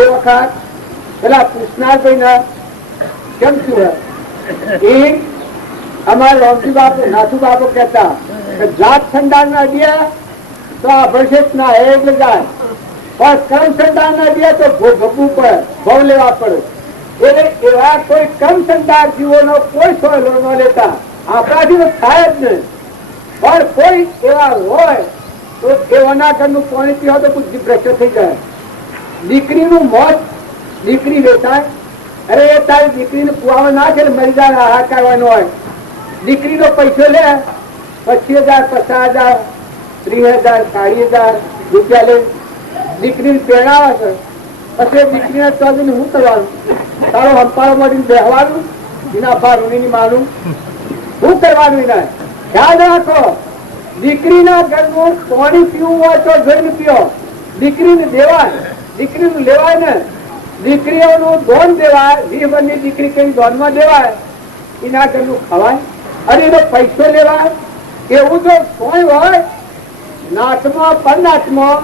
એ વખત પેલા કૃષ્ણાભાઈ ના કેમ છું એ અમારા રોમજી બાપુ નાથુ બાપુ કહેતા કે જાત સંડાર ના દે તો અભિષેક ના એટલે જાય, પણ કર્મ સંડાર ના દે તો ભોગવવું પડે, ભવ લેવા પડે. એટલે એવા કોઈ કર્મ સંડાર જીવોનો કોઈ સોયલો ન લેતા. આપણાથી તો થાય જ નહીં, પણ કોઈ એવા હોય તો એવાના ઘરનું પાણી પીવા તો બુદ્ધિ ભ્રષ્ટ થઈ જાય. દીકરીનું મોત, દીકરી વેચાય. અરે તારી દીકરીને કુવામાં નાખે ને મરી જાય, હાથ કાઢવાનો હોય. દીકરીનો પૈસો લે 25,000, 50,000, 30,000, 40,000 રૂપિયા લઈને દીકરીને પહેરાવે છે. પછી દીકરીને ચોવીને શું કરવાનું? તારો હંપાળો મળીને બેહવાનું? એના ફારૂની માનું શું કરવાનું? એના ખ્યાલ રાખો, દીકરીના ઘરનું પાણી પીવું હોય તો જોઈને પીઓ. દીકરીને દેવાય, દીકરીનું લેવાય ને. દીકરીઓનું ધોન દેવાય, 20 વર્ષની દીકરી કઈ ધોનમાં દેવાય, એના ઘરનું ખવાય. અને એનો પૈસો લેવાય. એવું જો કોઈ હોય નાચમાં પરનાચમાં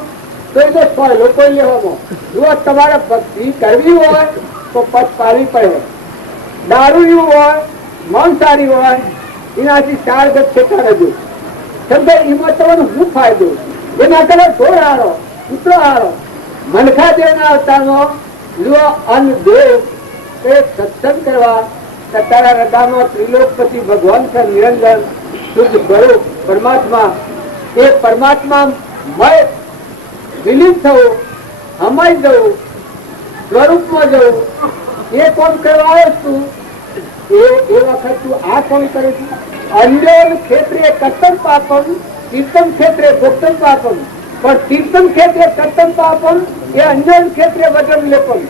તો એ તો 100 લોકો લેવામાં. જો તમારે ભક્તિ કરવી હોય તો પદ પાડવી પડે. દારૂ એવું હોય, માંસાહારી હોય, એનાથી 4 ગજ છેટા રજૂ સમજો. એમાં તમારો શું ફાયદો? એના કરે ઢોર હારો, કૂતરો હારો. મનખા દેવના અવતારમાં લો અન્ન દેવ તે સત્સંગ કરવા તારા હૃદયમાં ત્રિલોકપતિ ભગવાન છે, નિરંજન શુદ્ધ સ્વરૂપ પરમાત્મા. એ પરમાત્મા મય વિલીન થવું, હમાઈ જવું, સ્વરૂપમાં જવું, એ કોણ કરવા આવ્યો તું? એ વખત તું આ કોણ કરે છે? અંજન ક્ષેત્રે કર્તન પાપમ, તીર્થમ ક્ષેત્રે ભોક્તમ પાપમ. પણ તીર્થમ ક્ષેત્રે કર્તન પાપમ, એ અંજન ક્ષેત્રે વજન લેપમ.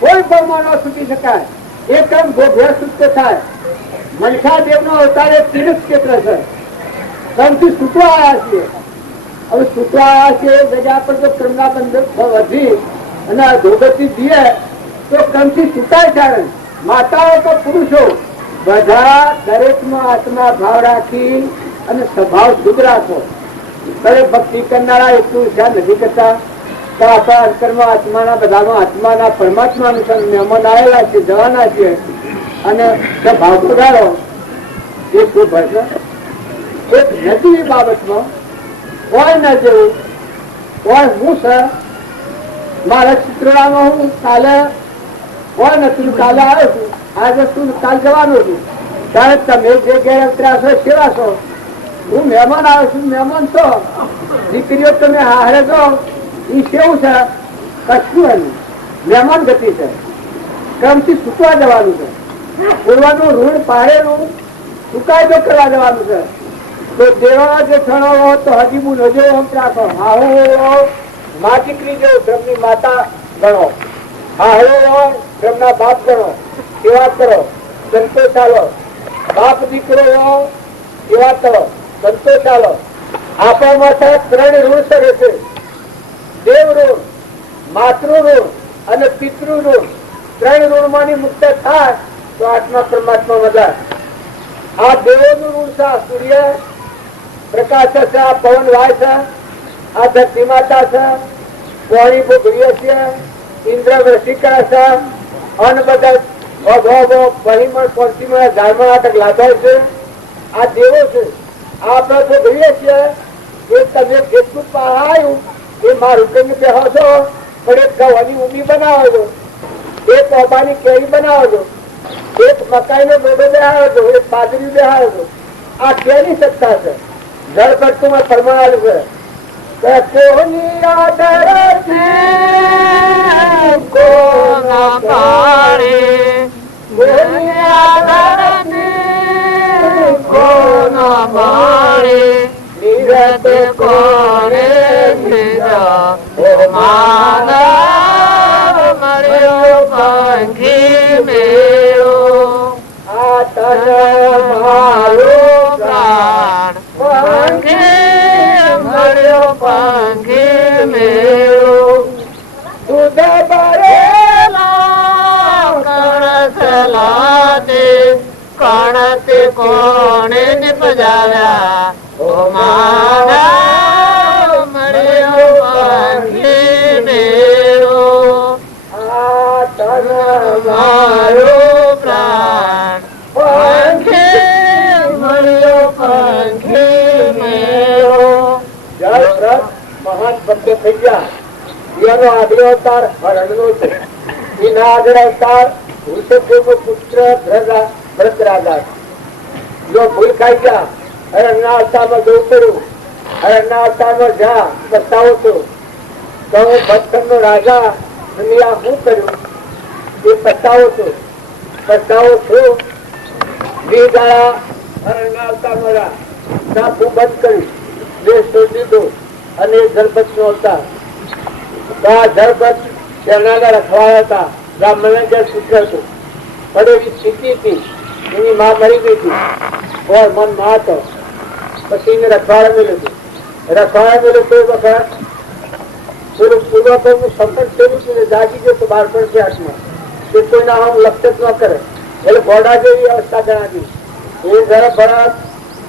કોઈ ભાવમાં ન છૂટી શકાય. એ કર્મ ભોગ્ય શુદ્ધ થાય. મનખા દેવનો અવતારે તીર્થ ક્ષેત્ર છે. કર્મથી છૂટવા આવ્યા છીએ. હવે છૂટવા આવ્યા છે જગ્યા પર તો કર્મના બંધન વધી અને અધોગતિ દીએ તો કર્મથી છૂટાય છે. માતાઓ તો પુરુષો બધા દરેકમાં આત્મા ભાવ રાખી અને સ્વભાવ શુદ્ધ રાખો. દરેક ભક્તિ કરનારા એટલું ધ્યાન નથી કરતા કે આપણા અંતરમાં આત્માના બધામાં આત્માના પરમાત્માનું મહેમાન આવેલા છે, જવાના છે અને સ્વભાવ સુધારો એ શું ભરશે? એક નજીવી બાબતમાં કોઈ ન જેવું કોઈ હું છે મારા ચિત્રોડામાં હું કાલે કોઈ નથી, કાલે આવ્યો છું, આજે તું કાલ જવાનું છું. ત્યારે તમે જે ઘેર ઉતર્યા છો સેવા છો. હું મહેમાન આવ્યો છું, મહેમાન છો. દીકરીઓ તમે હારે છો એ કેવું છે? કશું એનું મહેમાન ગતિ છે. ક્રમથી ચૂકવા જવાનું છે. પૂર્વનું ઋણ પાડેલું ચુકાયદો કરવા જવાનું છે. તો દેવા જે ક્ષણો હો તો હજી હું નજો રાખો. આહુ મા દીકરી જેવું બ્રહ્મની માતા ગણો. આહુ બ્રહ્મના બાપ ગણો. સેવા કરો, સંતોષ આલો. બાપ દીકરો હો સેવા કરો, સંતોષ આલો. આપણા 3 ઋણ કરે છે: દેવ ઋણ, માતૃ ઋણ અને પિતૃ ઋણ. 3 ઋણમાંની મુક્ત થાય તો આત્મા પરમાત્મા મજા. આ દેવોનું ઋણ છે. આ સૂર્ય પ્રકાશ છે, આ પવન વાય છે, આ ધરતી માતા છે, પાણી ભોગવીએ છીએ, ઇન્દ્ર વૃષ્ટિ કરે છે, અન્ન બધા પરિમળ પંચીમાં ઝાડમાં આટક લાભાય છે. આ દેવો છે. આપણે ભોગવીએ છીએ. એ તમે જેટલું પાયું એ મારું કઈ બેહો છો, પણ એક ગવાની ઊંડી બનાવો છો, એક ઓબાની કેરી બનાવો છો, એક મકાઈ નો ડોડો બેહાડો છો, એક બાજરી બેહાડો છો. આ કેની સત્તા છે? જળ કરતું માં પરમાણુ છે. કોની આદર છે કોના પાડે, કોની આદર છે કોના પાડે, નિરત કોને લીધા માનવ મળ્યો પંખી મેળો. આ તન મારું પ્રાણ પંખી મળ્યો પંખી મેળો. દૂધ ભરેલો કણસલા દે, કણતે કોણે નિપજાવ્યા ઓ માનવ મળ્યો પંખી મેળો. આ તન મારો પ્રાણ પંખી મળ્યો પંખી મેળો. જળ વ્રત મહાન ભક્ત થઈ ગયા. એનો આગલો અવતાર હરણનો છે. એના આગળ અવતાર વૃષભદેવનો પુત્ર ભરતરાજા. જો ભૂલ ખાઈ ગયા હરણના અવતારમાં જવું પડ્યું. હરણના અવતારમાં જા બતાવો છો તો હું ભટખંડનો રાજા દુનિયા શું કર્યું એ બતાવો છો. 20 દાડા હરણના અવતારમાં જા નાખવું બંધ કર્યું, દેશ છોડી દીધો અને ધરપતનો અવતાર. તો આ ધરપત તેના રખવાયા હતા. બ્રાહ્મણને ઘેર સૂત્ર હતું, પણ એવી સ્થિતિ હતી, એની માં મરી ગઈ હતી, ઓર મન માં હતો. પછી એને રખવાડા મેળ્યું હતું. રખવાડા મેળ્યું કોઈ વખત પૂર્વ નું સંકટ થયેલું છે, જાગી ગયો તો બહાર પડશે હાથમાં, કે કોઈના આમ લક્ષત ન કરે, એટલે ઘોડા જેવી અવસ્થા ગણાતી. એ જરા ભરાત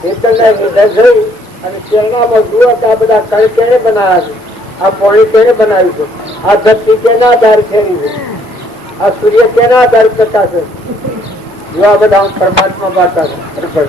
હેતલના હૃદય જોઈ અને ચરણામાં જુઓ કે આ બધા કળ કેને બનાવ્યા છે, આ પાણી કેને બનાવ્યું છે, આ ધરતી કેના આધાર ખેરી છે, આ સૂર્ય કેના આધાર પ્રકાશ છે, જો આ બધા પરમાત્મા વાર્તા છે.